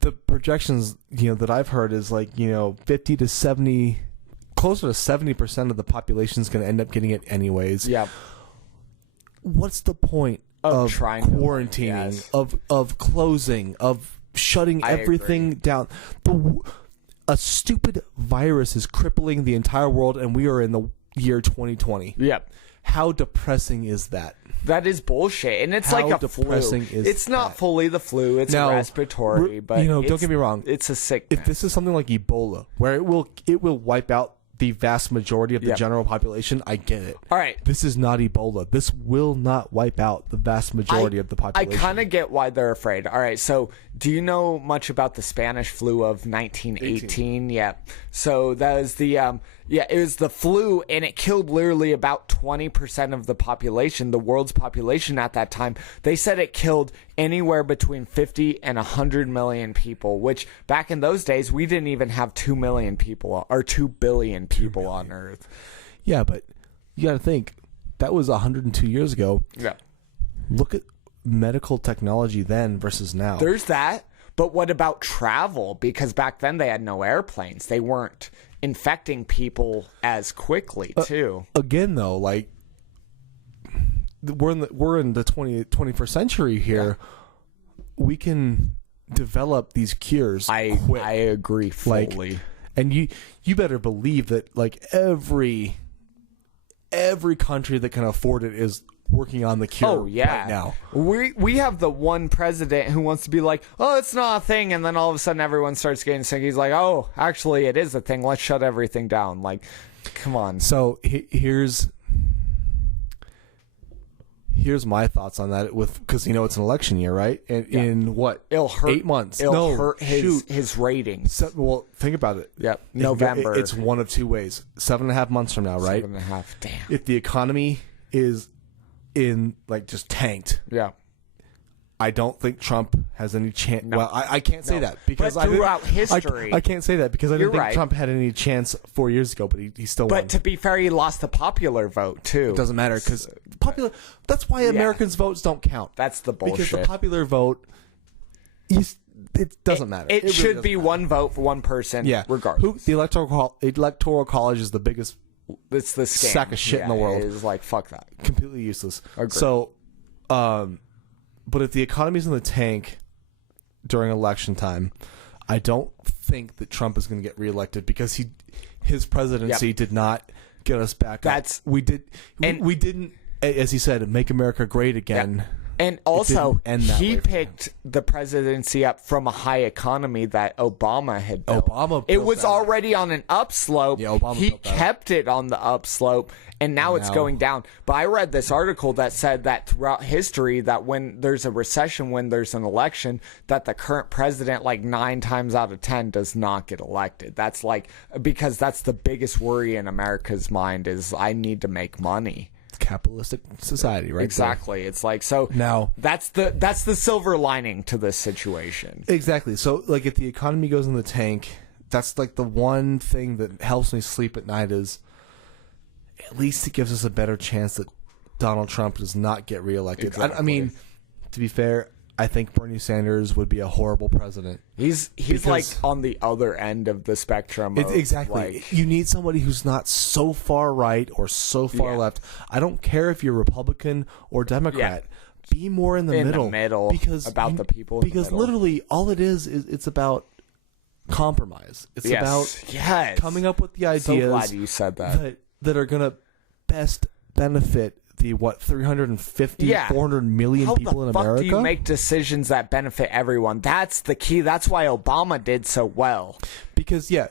the projections, that I've heard is like, 50 to 70, closer to 70% of the population is going to end up getting it anyways. Yeah. What's the point of trying quarantining, of closing, of shutting everything down? A stupid virus is crippling the entire world, and we are in the year 2020. Yep. How depressing is that? That is bullshit, and it's How like a depressing flu. is It's not that? fully the flu; it's Now, respiratory. But don't get me wrong. It's a sickness. If this is something like Ebola, where it will wipe out the vast majority of the general population, I get it. All right. This is not Ebola. This will not wipe out the vast majority of the population. I kind of get why they're afraid. All right, so do you know much about the Spanish flu of 1918? Yeah. So that was it was the flu, and it killed literally about 20% of the population, the world's population at that time. They said it killed anywhere between 50 and 100 million people, which back in those days, we didn't even have 2 million people or 2 billion people on Earth. Yeah, but you got to think, that was 102 years ago. Yeah. Look at medical technology then versus now. There's that. But what about travel? Because back then they had no airplanes. They weren't infecting people as quickly, too. Again, though, like, we're in the 21st century here. Yeah. We can develop these cures quick. I agree fully. Like, and you better believe that, like, every country that can afford it is working on the cure right now. We have the one president who wants to be like, oh, it's not a thing, and then all of a sudden everyone starts getting sick. He's like, oh, actually it is a thing. Let's shut everything down. Like, come on. So here's my thoughts on that, because it's an election year, right? And in what? It'll hurt 8 months. It'll hurt his ratings. Well, think about it. Yep. November. It's one of two ways. 7.5 months from now, right? 7.5. Damn. If the economy is in, like, just tanked. Yeah. I don't think Trump has any chance. No. Well, I can't say that because but throughout history, I can't say that because I didn't think Trump had any chance 4 years ago, but he still won. But to be fair, he lost the popular vote too. It doesn't matter because popular. That's why Americans' votes don't count. That's the bullshit. Because the popular vote, it doesn't matter. It really should be matter. one vote for one person. Yeah, regardless. The electoral college is the biggest. It's the scam. Sack of shit in the world. It is like, fuck that. Completely useless. Agreed. So, but if the economy's in the tank during election time, I don't think that Trump is going to get reelected because his presidency did not get us back up. We didn't, as he said, make America great again. Yep. And also, he way picked the presidency up from a high economy that Obama had built. It was already on an upslope. Yeah, Obama he built that kept it on the upslope, and now it's going down. But I read this article that said that throughout history, that when there's a recession, when there's an election, that the current president, like 9 times out of 10, does not get elected. That's because that's the biggest worry in America's mind is I need to make money. Capitalistic society, right? Exactly. There. It's like, so now that's the silver lining to this situation. Exactly. So, like, if the economy goes in the tank, that's like the one thing that helps me sleep at night is at least it gives us a better chance that Donald Trump does not get reelected. Exactly. I mean, to be fair, I think Bernie Sanders would be a horrible president. He's like on the other end of the spectrum. Exactly. Like, you need somebody who's not so far right or so far left. I don't care if you're Republican or Democrat. Be more in the middle. Because about the people. Because literally all it is it's about compromise. It's about coming up with the ideas. So glad you said that are going to best benefit the 350 400 million people in America. How the fuck do you make decisions that benefit everyone? That's the key. That's why Obama did so well. Because there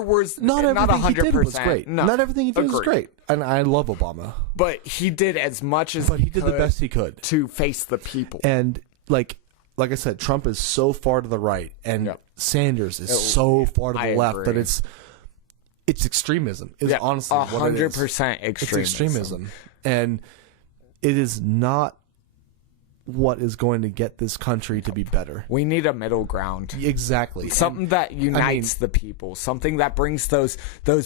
was not everything 100% he did was great. No, not everything he did was great, and I love Obama. But he did as much as he did the best he could to face the people. And like I said, Trump is so far to the right, and Sanders is so far to the left that it's extremism. It's honestly 100% extremism. It's extremism, and it is not what is going to get this country to be better. We need a middle ground. Exactly. Something that unites the people. Something that brings those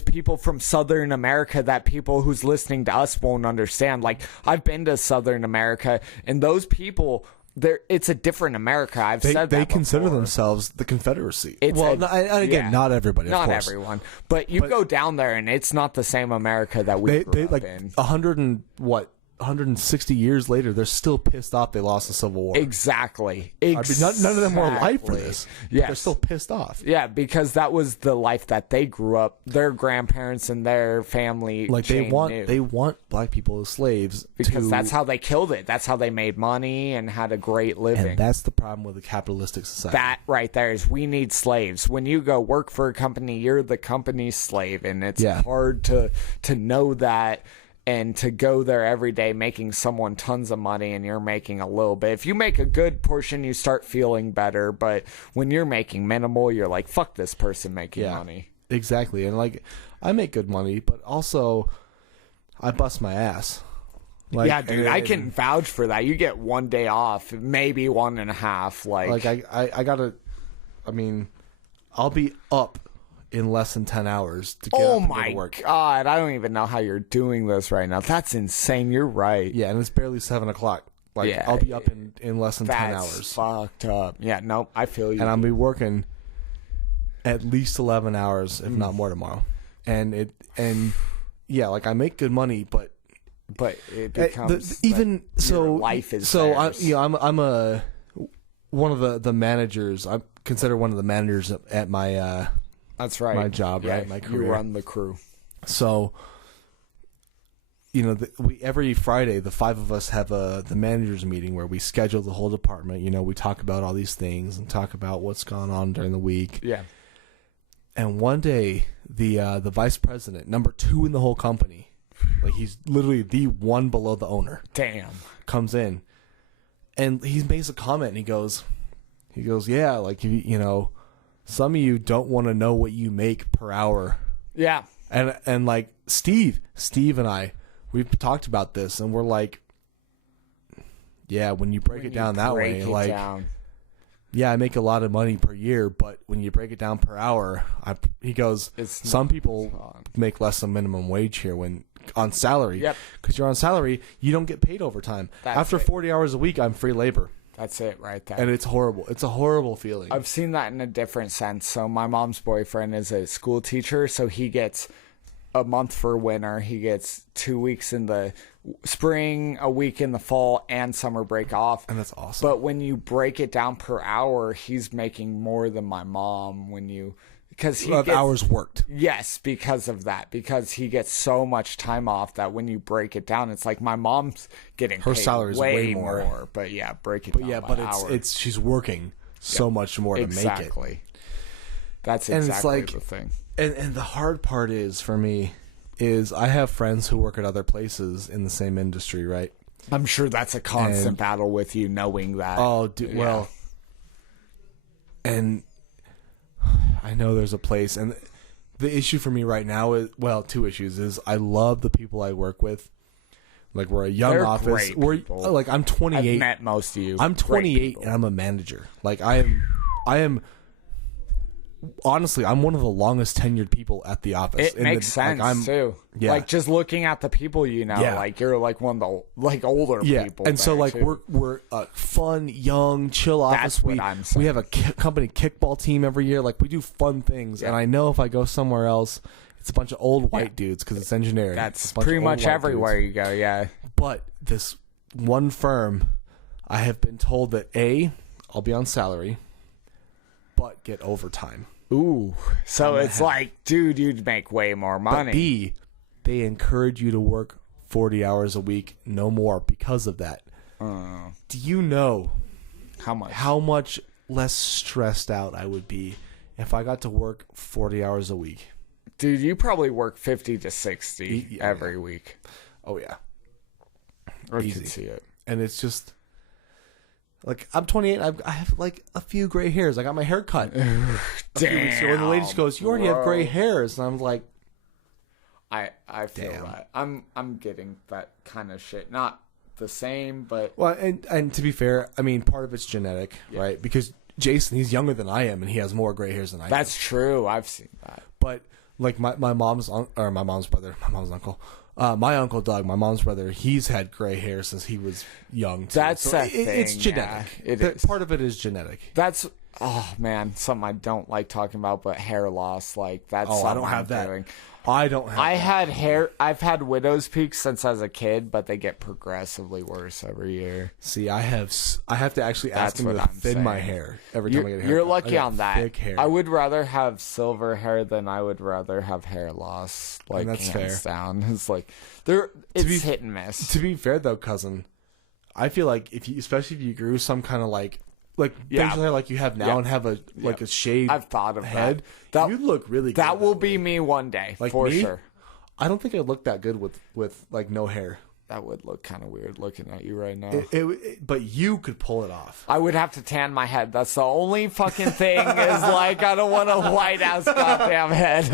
people from Southern America that people who's listening to us won't understand. Like, I've been to Southern America, and those people, it's a different America. I've said that they consider before. themselves the Confederacy. Not everybody. Not of course. everyone. But you go down there, and it's not the same America that we grew up in. 160 years later, they're still pissed off they lost the Civil War. Exactly. I mean, none of them were alive for this. Yes. They're still pissed off. Yeah, because that was the life that they grew up, their grandparents and their family they want black people as slaves because that's how they killed it. That's how they made money and had a great living. And that's the problem with a capitalistic society. That right there is we need slaves. When you go work for a company, you're the company's slave, and it's hard to know that. And to go there every day making someone tons of money and you're making a little bit. If you make a good portion, you start feeling better. But when you're making minimal, you're like, fuck this person making money. Exactly. And I make good money, but also I bust my ass. Dude, I can vouch for that. You get 1 day off, maybe 1.5. I'll be up in less than 10 hours to get up and go to work. God, I don't even know how you're doing this right now. That's insane. You're right. Yeah, and it's barely 7 o'clock. I'll be up in less than 10 hours. That's fucked up. Yeah, no, I feel you. And I'll be working at least 11 hours, if not more, tomorrow. And I make good money, but it becomes your life is so. I'm one of the managers. I'm considered one of the managers at my. That's right. My job, right? My career. You run the crew. So, we every Friday, the 5 of us have the managers meeting where we schedule the whole department. We talk about all these things and talk about what's gone on during the week. Yeah. And one day, the vice president, number 2 in the whole company, he's literally the one below the owner. Damn. Comes in, and he makes a comment. And he goes, yeah, some of you don't want to know what you make per hour. Yeah. And Steve and I, we've talked about this, and we're like, yeah, when you break it down that way, I make a lot of money per year, but when you break it down per hour, he goes, some people make less than minimum wage here when on salary. Yep. Because you're on salary, you don't get paid overtime. After 40 hours a week, I'm free labor. That's it right there. And it's horrible. It's a horrible feeling. I've seen that in a different sense. So my mom's boyfriend is a school teacher, so he gets a month for winter. He gets 2 weeks in the spring, a week in the fall, and summer break off. And that's awesome. But when you break it down per hour, he's making more than my mom because he gets hours worked. Yes, because of that. Because he gets so much time off that when you break it down, it's like my mom's getting her paid salary is way more. But break it down by hour. it's she's working so much more to make it. That's exactly the thing. And the hard part is for me is I have friends who work at other places in the same industry, right? I'm sure that's a constant battle with you knowing that. Oh, well, and I know there's a place, and the issue for me right now is, 2 issues. Is I love the people I work with. We're a young office. I'm 28. I've met most of you. I'm 28 and I'm a manager. I am honestly, I'm one of the longest tenured people at the office. It makes sense too. Yeah. Like just looking at the people, Yeah. like you're like one of the like older people. And so there, like too. we're a fun, young, chill office. That's what I'm saying. We have a company kickball team every year. Like we do fun things. And I know if I go somewhere else, it's a bunch of old white dudes because it's engineering. That's It's a bunch pretty of old much white everywhere dudes. you go. Yeah. But this one firm, I have been told that I'll be on salary, but get overtime. Ooh. So it's like, dude, you'd make way more money. But B, they encourage you to work 40 hours a week, no more, because of that. Do you know How much? less stressed out I would be if I got to work 40 hours a week? Dude, you probably work 50 to 60 every week. Oh, yeah. I Easy. can see it. And it's just... Like, I'm 28, I have, like, a few gray hairs. I got my hair cut. Damn. So when the lady just goes, you already have gray hairs. And I'm like... I feel Damn. that. I'm getting that kind of shit. Not the same, but Well, and to be fair, I mean, part of it's genetic, right? Because Jason, he's younger than I am, and he has more gray hairs than I do. that's true. I've seen that. But, like, my mom's brother, my mom's uncle, my uncle Doug, my mom's brother, he's had gray hair since he was young, too. That's so a thing, it's genetic. yeah, it is. Part of it is genetic. That's man, something I don't like talking about, but hair loss, like that's Oh, I something don't have I'm that. doing. I don't have I that. had hair. I've had widow's peaks since I was a kid, but they get progressively worse every year. See, I have to actually ask That's him to what I'm thin my saying. hair every time I get a haircut. You're I lucky got on that. thick hair. I would rather have silver hair than I would rather have hair loss. Like that's hands fair. down. It's like it's hit and miss. To be fair, though, cousin, I feel like especially if you grew some kind of like Yeah. facial hair like you have now Yeah. and have a a shaved I've thought of head, that. you'd look really good. That will be me one day, like for me, sure. I don't think I look that good with like no hair. That would look kind of weird looking at you right now. But you could pull it off. I would have to tan my head. That's the only fucking thing is like I don't want a white ass goddamn head.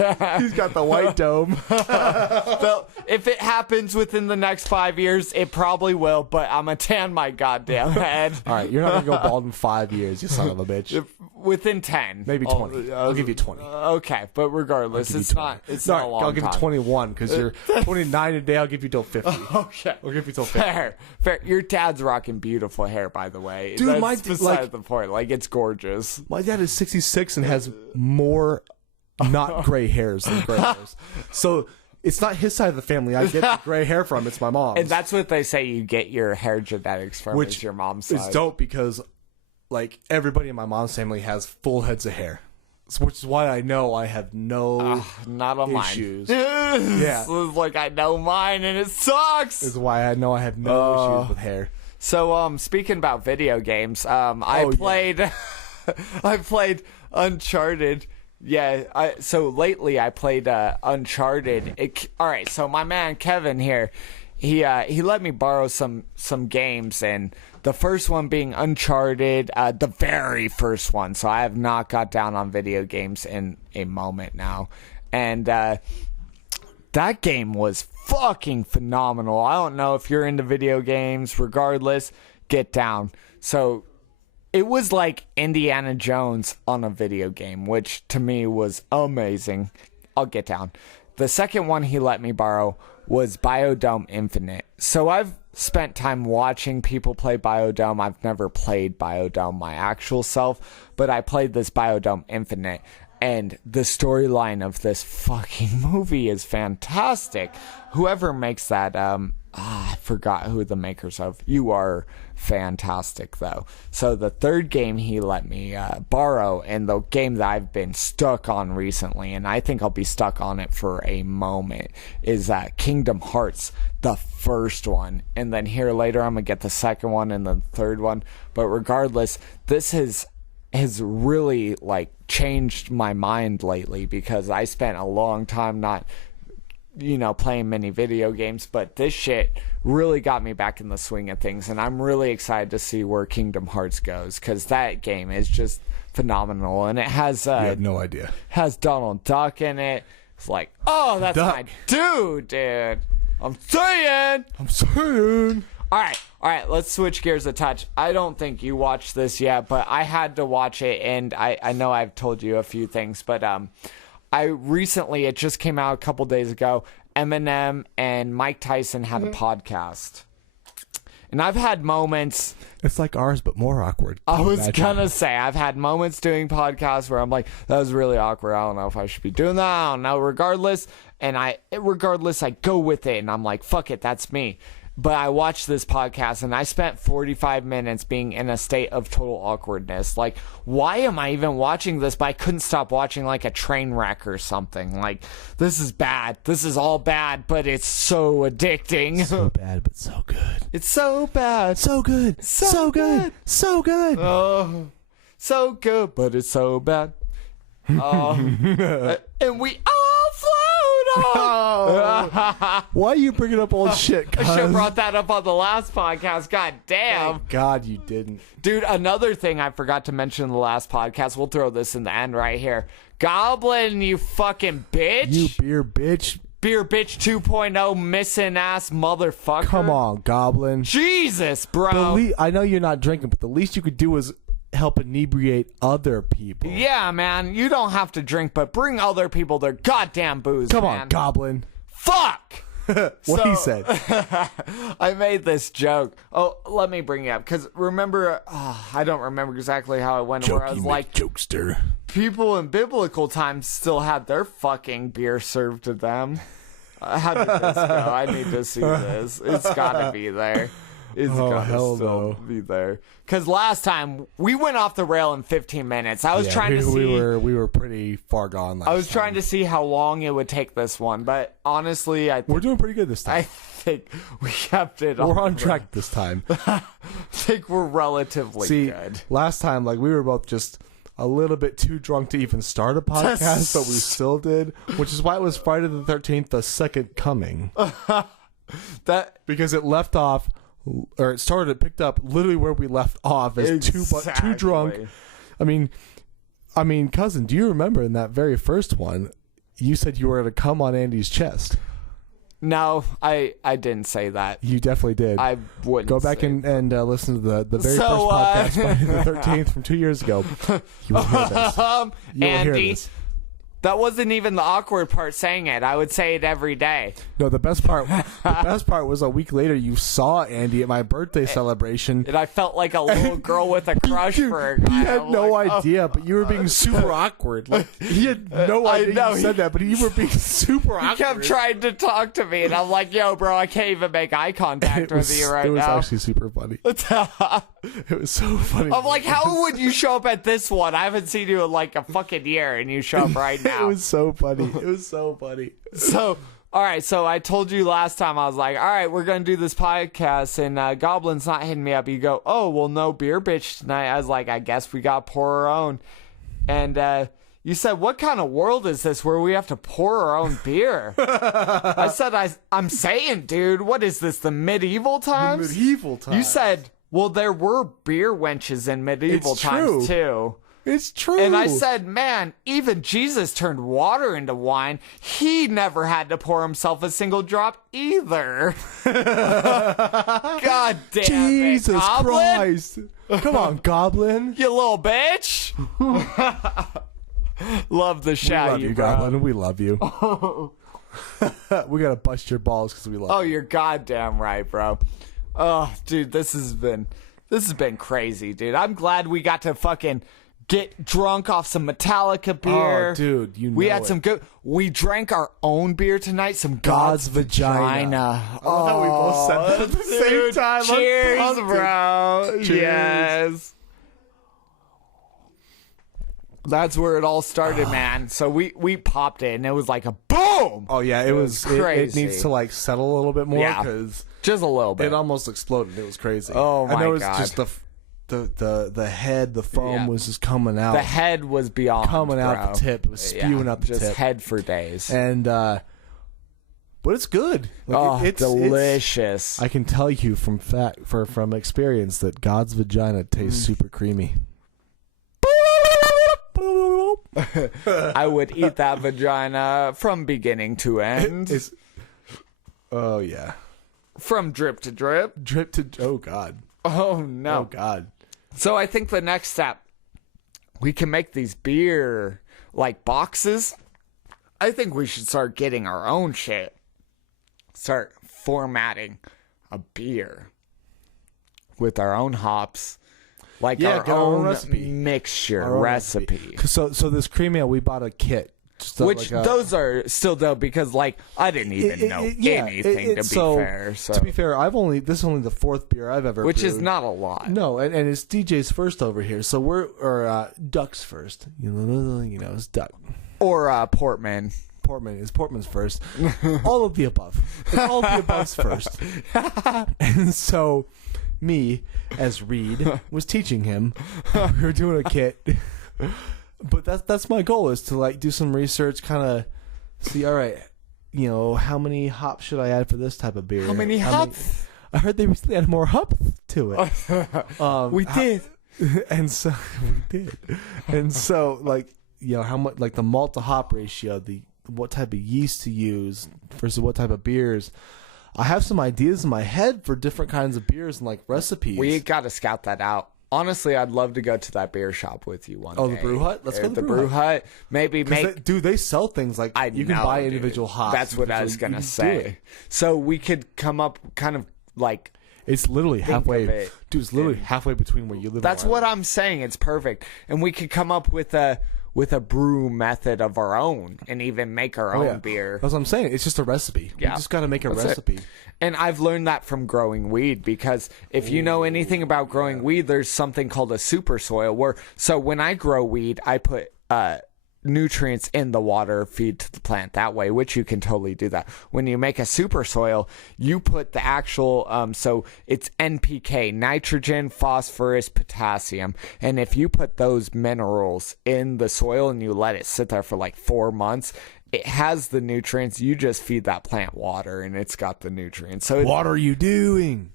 He's got the white dome. So if it happens within the next 5 years, it probably will, but I'm gonna tan my goddamn head. All right, you're not gonna go bald in 5 years, you son of a bitch. Within 10. Maybe 20. I'll give you 20. Okay, but regardless, it's not not a long I'll give you time. 21 because you're 29 today. I'll give you till 50. Okay. I'll give you till 50. Fair. Your dad's rocking beautiful hair, by the way. Dude, That's my beside the point. Like, it's gorgeous. My dad is 66 and has more not gray hairs than gray hairs. So it's not his side of the family I get the gray hair from. It's my mom's. And that's what they say you get your hair genetics from, is your mom's side. It's dope because, like, everybody in my mom's family has full heads of hair. So, which is why I know I have no Not on issues. mine. Yeah. So it's like, I know mine, and it sucks. Is why I know I have no issues with hair. So, speaking about video games, I played Uncharted. Yeah, so lately I played Uncharted. All right, so my man Kevin here, he let me borrow some games, and the first one being Uncharted, the very first one. So I have not got down on video games in a moment now, and that game was fucking phenomenal. I don't know if you're into video games. Regardless, get down. So it was like Indiana Jones on a video game, which to me was amazing. I'll get down. The second one he let me borrow was Biodome Infinite. So I've spent time watching people play Biodome. I've never played Biodome my actual self, but I played this Biodome Infinite. And the storyline of this fucking movie is fantastic. Whoever makes that, I forgot who the makers of. You are fantastic, though. So the third game he let me borrow, and the game that I've been stuck on recently, and I think I'll be stuck on it for a moment, is Kingdom Hearts, the first one. And then here later I'm going to get the second one and the third one. But regardless, this has really like changed my mind lately, because I spent a long time not playing many video games, but this shit really got me back in the swing of things, and I'm really excited to see where Kingdom Hearts goes, because that game is just phenomenal, and it has You have no idea. has Donald Duck in it. It's like, oh, that's Duck. my dude. I'm saying. I'm saying. All right, All right, let's switch gears a touch. I don't think you watched this yet, but I had to watch it, and I know I've told you a few things, but I recently, it just came out a couple days ago, Eminem and Mike Tyson had a podcast. And I've had moments... It's like ours, but more awkward. I was gonna say, I've had moments doing podcasts where I'm like, that was really awkward. I don't know if I should be doing that. I don't know. Regardless, I go with it, and I'm like, fuck it, that's me. But I watched this podcast, and I spent 45 minutes being in a state of total awkwardness. Like, why am I even watching this? But I couldn't stop watching, like, a train wreck or something. Like, this is bad. This is all bad, but it's so addicting. So bad, but so good. It's so bad. So good. So good. So good. Oh, so good, but it's so bad. And we all float on. Why are you bringing up old shit, I should have brought that up on the last podcast. God damn. Thank God you didn't. Dude, another thing I forgot to mention in the last podcast. We'll throw this in the end right here. Goblin, you fucking bitch. You beer bitch. Beer bitch 2.0 missing ass motherfucker. Come on, Goblin. Jesus, bro. I know you're not drinking, but the least you could do is help inebriate other people. Yeah, man. You don't have to drink, but bring other people their goddamn booze, Come man. on, Goblin. Fuck! What he said. I made this joke. Oh, let me bring it up. Because remember, I don't remember exactly how it went. Where I was like, jokester. People in biblical times still had their fucking beer served to them. How did this go? I need to see this. It's gotta be there. It's gotta hell still no. be there. Because last time we went off the rail in 15 minutes. I was trying to see. We were pretty far gone last I was time. trying to see how long it would take this one, but honestly, I think We're doing pretty good this I time. think we kept it. We're on track this time. I think we're relatively See, good. last time, like, we were both just a little bit too drunk to even start a podcast, but we still did, which is why it was Friday the 13th, the second coming. Because it left off, or it picked up literally where we left off as too drunk. I mean, cousin, do you remember in that very first one, you said you were going to come on Andy's chest? No, I didn't say that. You definitely did. I wouldn't go back say and listen to the very first podcast, Friday the 13th from 2 years ago. You will hear this. You will hear Andy, this. that wasn't even the awkward part saying it. I would say it every day. No, the best part was a week later you saw Andy at my birthday celebration. And I felt like a little girl with a crush for a guy. He had I'm no like, idea, but you were being super awkward. Like, he had no idea know, you said that, but you were being super He awkward. kept trying to talk to me, and I'm like, yo, bro, I can't even make eye contact with you right now. It was actually super funny. It was so funny. I'm like, how would you show up at this one? I haven't seen you in like a fucking year, and you show up right now. It was so funny. It was so funny. So, all right. So I told you last time, I was like, all right, we're going to do this podcast, and Goblin's not hitting me up. You go, oh, well, no beer bitch tonight. I was like, I guess we got to pour our own. And you said, what kind of world is this where we have to pour our own beer? I said, I'm saying, dude, what is this, the medieval times? The medieval times. You said, well, there were beer wenches in medieval It's times, true. too. It's true. And I said, man, even Jesus turned water into wine. He never had to pour himself a single drop either. God damn Jesus it, Goblin. Christ. Come on, Goblin. You little bitch. Love the We shout, love you, bro. Goblin. We love you. We gotta bust your balls because we love Oh, you. you're goddamn right, bro. Oh, dude, this has been crazy, dude. I'm glad we got to fucking get drunk off some Metallica beer. Oh, dude, you know we had it. some good. We drank our own beer tonight. Some God's vagina. Oh, we both said that at the same time. I'm Cheers, pumped. bro. Cheers. Yes. That's where it all started, man. So we popped it, and it was like a boom. Oh yeah, it was crazy. It needs to like settle a little bit more Yeah. because Just a little bit. it almost exploded. It was crazy. Oh, And my there was God. just the head, the foam Yeah. was just coming out, The head was beyond coming out bro. the tip. It was spewing out the just tip. head for days. And but it's good. Like, Oh, it's delicious. I can tell you from experience that God's vagina tastes super creamy. I would eat that vagina from beginning to end. Oh yeah. From drip to drip. Drip to oh god. Oh no. Oh god. So I think the next step, we can make these beer like boxes. I think we should start getting our own shit. Start formatting a beer with our own hops, like Yeah, our get our own own recipe. mixture Our own recipe. So this cream ale, we bought a kit. Just Which like those are still dope because like I didn't even know anything to be fair. So to be fair, this is only the fourth beer I've ever which is brewed. not a lot. No, and it's DJ's first over here, so Duck's first. You know, it's Duck. Or Portman. Portman's first. All of the above. It's all of the above's first. And so, me as Reed was teaching him. We were doing a kit. But that's my goal, is to like do some research, kind of see. All right, how many hops should I add for this type of beer? How many hops? I heard they recently added more hops to it. We did. And so we did. And so like how much, like the malt to hop ratio, what type of yeast to use versus what type of beers. I have some ideas in my head for different kinds of beers and like recipes. We got to scout that out. Honestly, I'd love to go to that beer shop with you one day. Oh, the brew hut? Let's go to the brew hut. Maybe make. They sell things like you can buy individual hops. That's what I was gonna say. So we could come up kind of like. It's literally halfway. it. Dude, it's literally halfway between where you live. That's and where what I live. I'm saying. It's perfect, and we could come up with a brew method of our own, and even make our own beer. That's what I'm saying. It's just a recipe. Yeah. We just got to make a That's it. recipe. And I've learned that from growing weed, because if you know anything about growing weed, there's something called a super soil so when I grow weed, I put nutrients in the water, feed to the plant that way, which you can totally do that. When you make a super soil, you put the actual, so it's NPK, nitrogen, phosphorus, potassium. And if you put those minerals in the soil and you let it sit there for like 4 months, it has the nutrients. You just feed that plant water and it's got the nutrients. So What are you doing?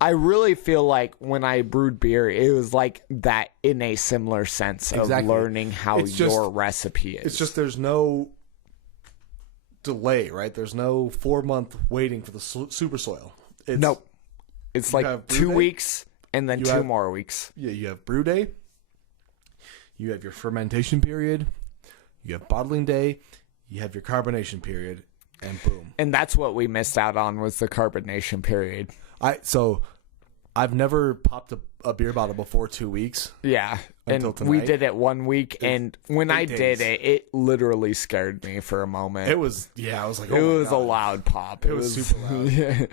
I really feel like when I brewed beer, it was like that in a similar sense of learning how your recipe is. It's just there's no delay, right? There's no 4-month waiting for the super soil. Nope. It's like 2 weeks and then 2 more weeks. Yeah, you have brew day. You have your fermentation period. You have bottling day. You have your carbonation period, and boom. And that's what we missed out on, was the carbonation period. I've never popped a beer bottle before 2 weeks. Yeah, Until and we tonight. did it 1 week, and when I days. did it, it literally scared me for a moment. It was, I was like, it was a loud pop. It was super loud. Yeah.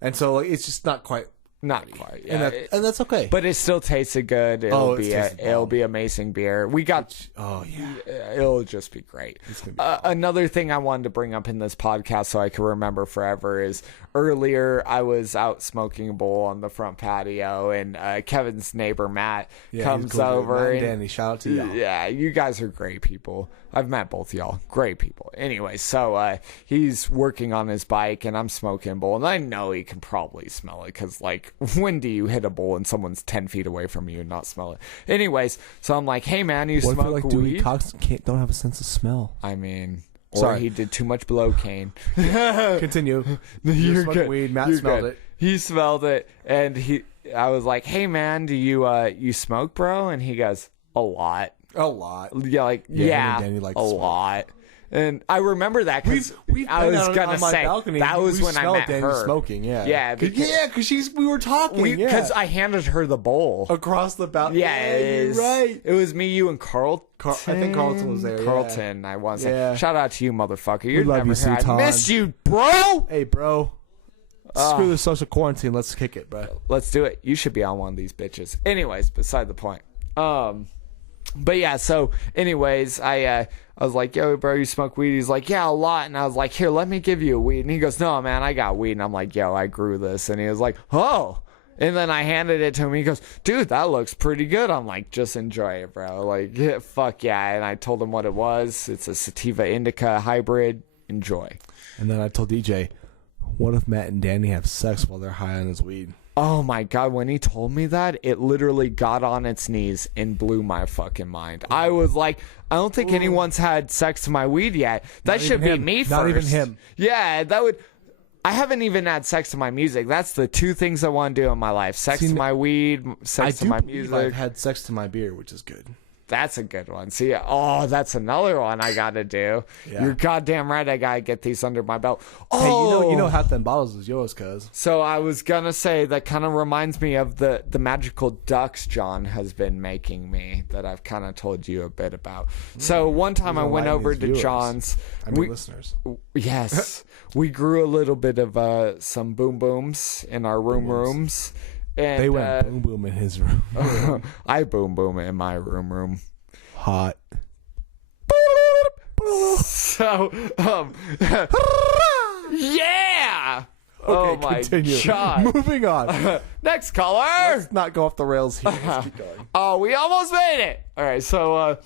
And so like, it's just not quite. Not quite, yeah. And that's okay. But it still tasted good. It'll be amazing beer. We got. It'll just be great. Another thing I wanted to bring up in this podcast so I can remember forever is earlier I was out smoking a bowl on the front patio, and Kevin's neighbor Matt comes cool, over. Matt and And Danny, shout out to y'all. Yeah, you guys are great people. I've met both y'all. Great people. Anyway, so he's working on his bike, and I'm smoking a bowl, and I know he can probably smell it, because, like, when do you hit a bowl and someone's 10 feet away from you and not smell it? Anyways, so I'm like, hey, man, you What if smoke you're like weed? Dewey Cox don't have a sense of smell? I mean, or Sorry. he did too much blocaine. Continue. You're smoking good. weed. Matt You're smelled good. it. He smelled it, and I was like, hey, man, do you smoke, bro? And he goes, a lot. A lot. Yeah, like, him yeah, and Danny like a to smoke. lot. And I remember that because We've I been was out gonna on my say balcony. that was we when I smelled met Danny her smoking. Yeah, because because we were talking. because I handed her the bowl across the balcony. Yeah, you're right. It was me, you, and Carlton. I think Carlton was there. Carlton, I was. Yeah. Shout out to you, motherfucker. You're love never you, here. I Sutan. miss you, bro. Hey, bro. Screw the social quarantine. Let's kick it, bro. Let's do it. You should be on one of these bitches. Anyways, beside the point. But yeah, so anyways, I was like, yo, bro, you smoke weed? He's like, yeah, a lot. And I was like, here, let me give you a weed. And he goes, no, man, I got weed. And I'm like, yo, I grew this. And he was like, oh. And then I handed it to him. He goes, dude, that looks pretty good. I'm like, just enjoy it, bro. Like, yeah, fuck yeah. And I told him what it was. It's a sativa indica hybrid. Enjoy. And then I told DJ, what if Matt and Danny have sex while they're high on his weed? Oh my God, when he told me that, it literally got on its knees and blew my fucking mind. I was like, I don't think anyone's had sex to my weed yet. That should be me first. Not even him. Yeah, that would... I haven't even had sex to my music. That's the two things I want to do in my life: sex to my weed, sex to my music. I've had sex to my beer, which is good. That's a good one. See, that's another one I gotta do. Yeah. You're goddamn right. I gotta get these under my belt. Oh, Hey, you know, half them bottles is yours, cuz. So I was gonna say that kind of reminds me of the magical ducks John has been making me that I've kind of told you a bit about. So one time I went over to John's. Listeners. Yes, we grew a little bit of some boom booms in our rooms. And, they went boom boom in his room. I boom boom in my room. Hot. So, yeah. Okay, my continue. God. Moving on. Next caller. Let's not go off the rails here. Let's keep going. Oh, we almost made it. All right, so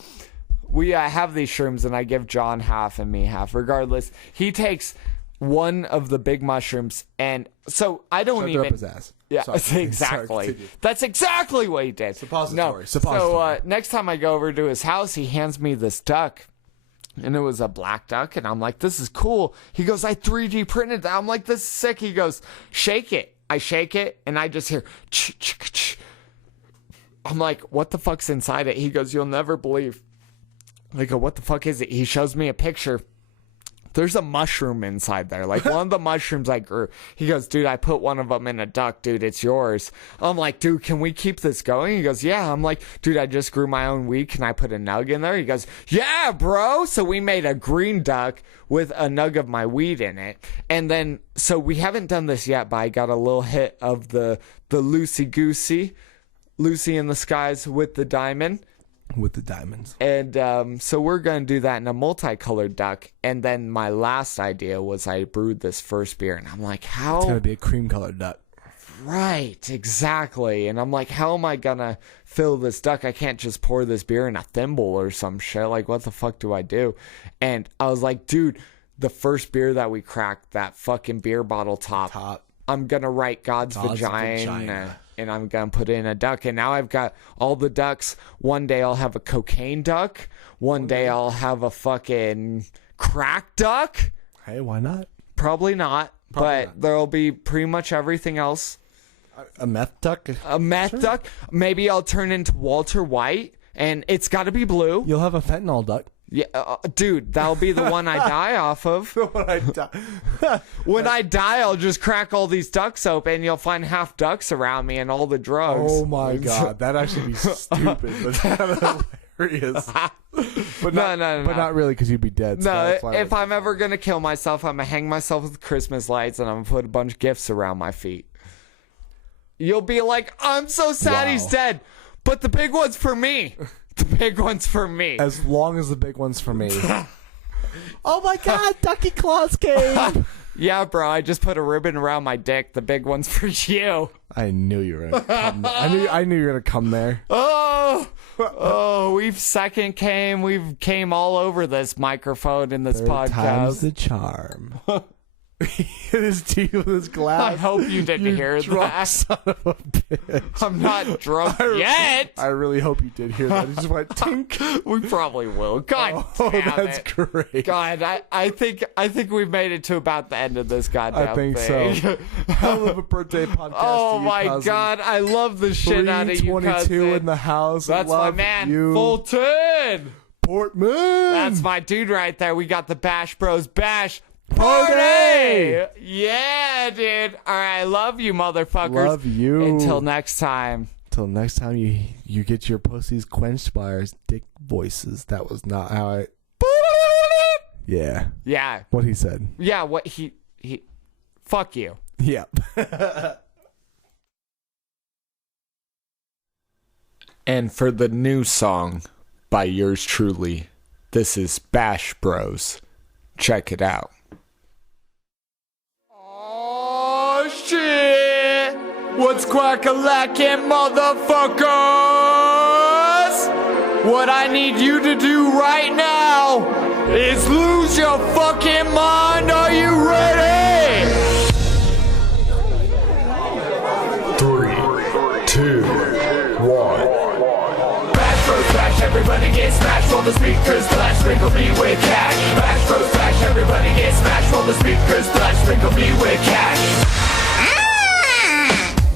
we have these shrooms, and I give John half and me half. Regardless, he takes one of the big mushrooms, and so I don't Shoved it even. up his ass. Yeah, Sorry. exactly. Sorry, That's exactly what he did. Suppository. No. Suppository. So next time I go over to his house, he hands me this duck. And it was a black duck. And I'm like, this is cool. He goes, I 3D printed that. I'm like, this is sick. He goes, shake it. I shake it. And I just hear, ch, ch, ch. I'm like, what the fuck's inside it? He goes, you'll never believe. I go, what the fuck is it? He shows me a picture. There's a mushroom inside there. Like one of the mushrooms I grew. He goes, dude, I put one of them in a duck. Dude, it's yours. I'm like, dude, can we keep this going? He goes, yeah. I'm like, dude, I just grew my own weed. Can I put a nug in there? He goes, yeah, bro. So we made a green duck with a nug of my weed in it. And then, so we haven't done this yet, but I got a little hit of the loosey-goosey, Lucy in the Skies with the diamond. With the diamonds. And so we're going to do that in a multicolored duck. And then my last idea was I brewed this first beer. And I'm like, how? It's going to be a cream colored duck. Right, exactly. And I'm like, how am I going to fill this duck? I can't just pour this beer in a thimble or some shit. Like, what the fuck do I do? And I was like, dude, the first beer that we cracked, that fucking beer bottle top. I'm going to write God's vagina. And I'm going to put it in a duck. And now I've got all the ducks. One day I'll have a cocaine duck. One day I'll have a fucking crack duck. Hey, why not? Probably not. There'll be pretty much everything else. A meth duck? A meth duck. Maybe I'll turn into Walter White. And it's got to be blue. You'll have a fentanyl duck. Yeah, dude, that'll be the one I die off of. When I die, I'll just crack all these ducks open, and you'll find half ducks around me and all the drugs. Oh my god, that'd actually be stupid, but kind of hilarious. But no. not really, because you'd be dead. No, So if I'm ever gonna kill myself, I'm gonna hang myself with Christmas lights, and I'm gonna put a bunch of gifts around my feet. You'll be like, I'm so sad he's dead, but the big one's for me. The big one's for me. As long as the big one's for me. Oh my god, Ducky Claus came! Yeah, bro, I just put a ribbon around my dick. The big one's for you. I knew you were gonna come there. I knew you were gonna come there. We've came all over this microphone in this podcast. Time's the charm. Hit his teeth with his glass. I hope you didn't hear that. Son of a bitch. I'm not drunk yet. I really hope you did hear that. He just went tink. We probably will. God damn that's it. great. God, I think we've made it to about the end of this goddamn I think thing. so. Hell of a birthday podcast. Oh to you, my cousin. God, I love the shit out of you, 322 cousin. in the house. That's my Love man, you. Fulton. Portman. That's my dude right there. We got the Bash Bros Bash Party! Yeah, dude. All right, love you, motherfuckers. Love you. Until next time. Till next time you get your pussies quenched by our dick voices. That was not how I... Yeah. Yeah. What he said. Yeah, what he... Fuck you. Yeah. And for the new song by yours truly, this is Bash Bros. Check it out. Oh shit! What's quack-a-lackin', motherfuckers? What I need you to do right now is lose your fucking mind. Are you ready? 3, 2, 1. Bash Bros Bash, everybody everybody get smashed. Roll the speakers, flash, sprinkle me with cash. Bash, bros, flash, everybody get smashed. Roll the speakers, flash, sprinkle me with cash.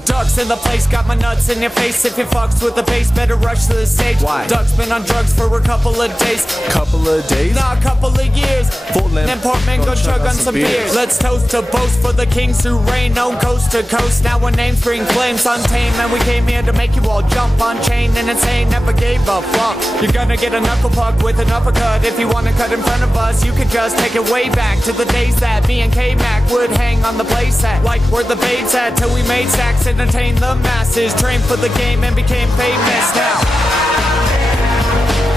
Ducks in the place, got my nuts in your face. If you fucks with the bass, better rush to the stage. Why? Duck's been on drugs for a couple of days. Couple of days? Nah, a couple of years. Portman, And Portman go chug on some beers. Let's toast to boast for the kings who reign on coast to coast. Now our names bring flames untamed, and we came here to make you all jump on chain and insane. Never gave a fuck. You're gonna get a knuckle puck with an uppercut. If you wanna cut in front of us, you could just take it way back to the days that me and K-Mac would hang on the playset like where the babes at, till we made stacks, entertain the masses, trained for the game and became famous. Now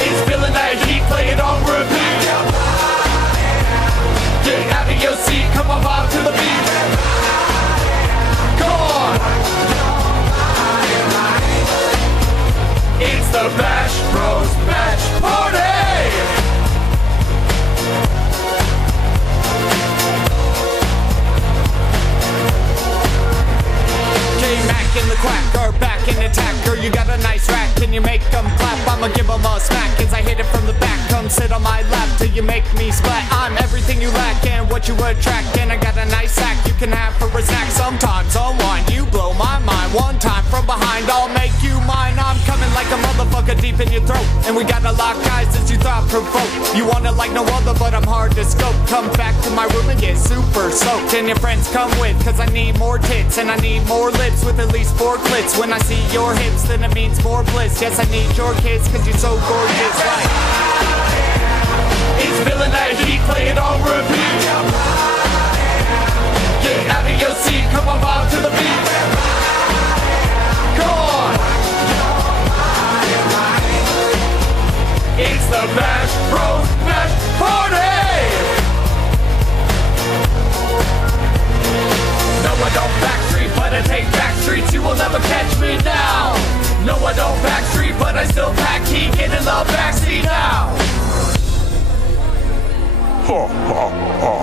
it's feeling that heat, play it on repeat. Get out of your seat, come on, vibe to the beat. Come on. It's the Bash Bros Bash Party. K-Mac and the Quack are back in attack. Girl, you got a nice rack, can you make them clap? I'ma give them a smack as I hit it from the back. Come sit on my lap till you make me splat. I'm everything you lack and what you attract, and I got a nice sack you can have for a snack. Sometimes on wine, you blow my mind. One time from behind, I'll make you mine. I'm coming like a motherfucker deep in your throat, and we got a lot guys as you thought provoke. You want it like no other, but I'm hard to scope. Come back to my room and get super soaked, and your friends come with, cause I need more tits and I need more lips with at least 4 clits. When I see your hips, then it means more bliss. Yes, I need your kids, cause you're so gorgeous. Like, it's feeling that heat, play it on repeat. Get out of your seat, come on, vibe to the beat. Come on. It's the Bash Bros Bash Party. No, I don't backstreet, but I take back streets. You will never catch me now. No, I don't backstreet, but I still pack heat. Get in the backseat now. Ha ha ha.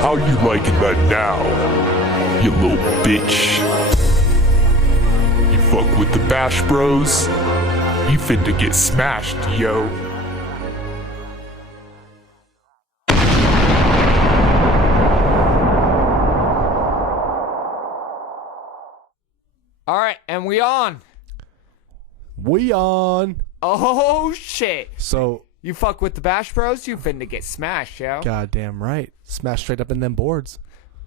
How you liking that now, you little bitch? You fuck with the Bash Bros, you finna get smashed, yo. All right, and we on. We on. Oh, shit. So, You fuck with the Bash Bros, you finna get smashed, yo. goddamn right. Smash straight up in them boards.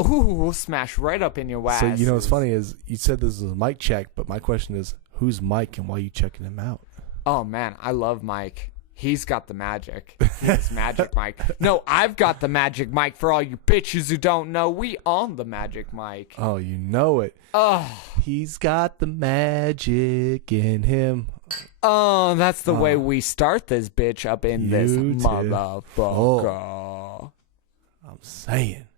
Ooh, we'll smash right up in your ass. So, you know what's funny is you said this is a mic check, but my question is, who's Mike and why are you checking him out? Oh, man, I love Mike. He's got the magic. He's magic Mike. No, I've got the magic Mike. For all you bitches who don't know, we on the magic Mike. Oh, you know it. Oh, He's got the magic in him. oh, that's the way we start this bitch up in this You too. motherfucker. I'm saying.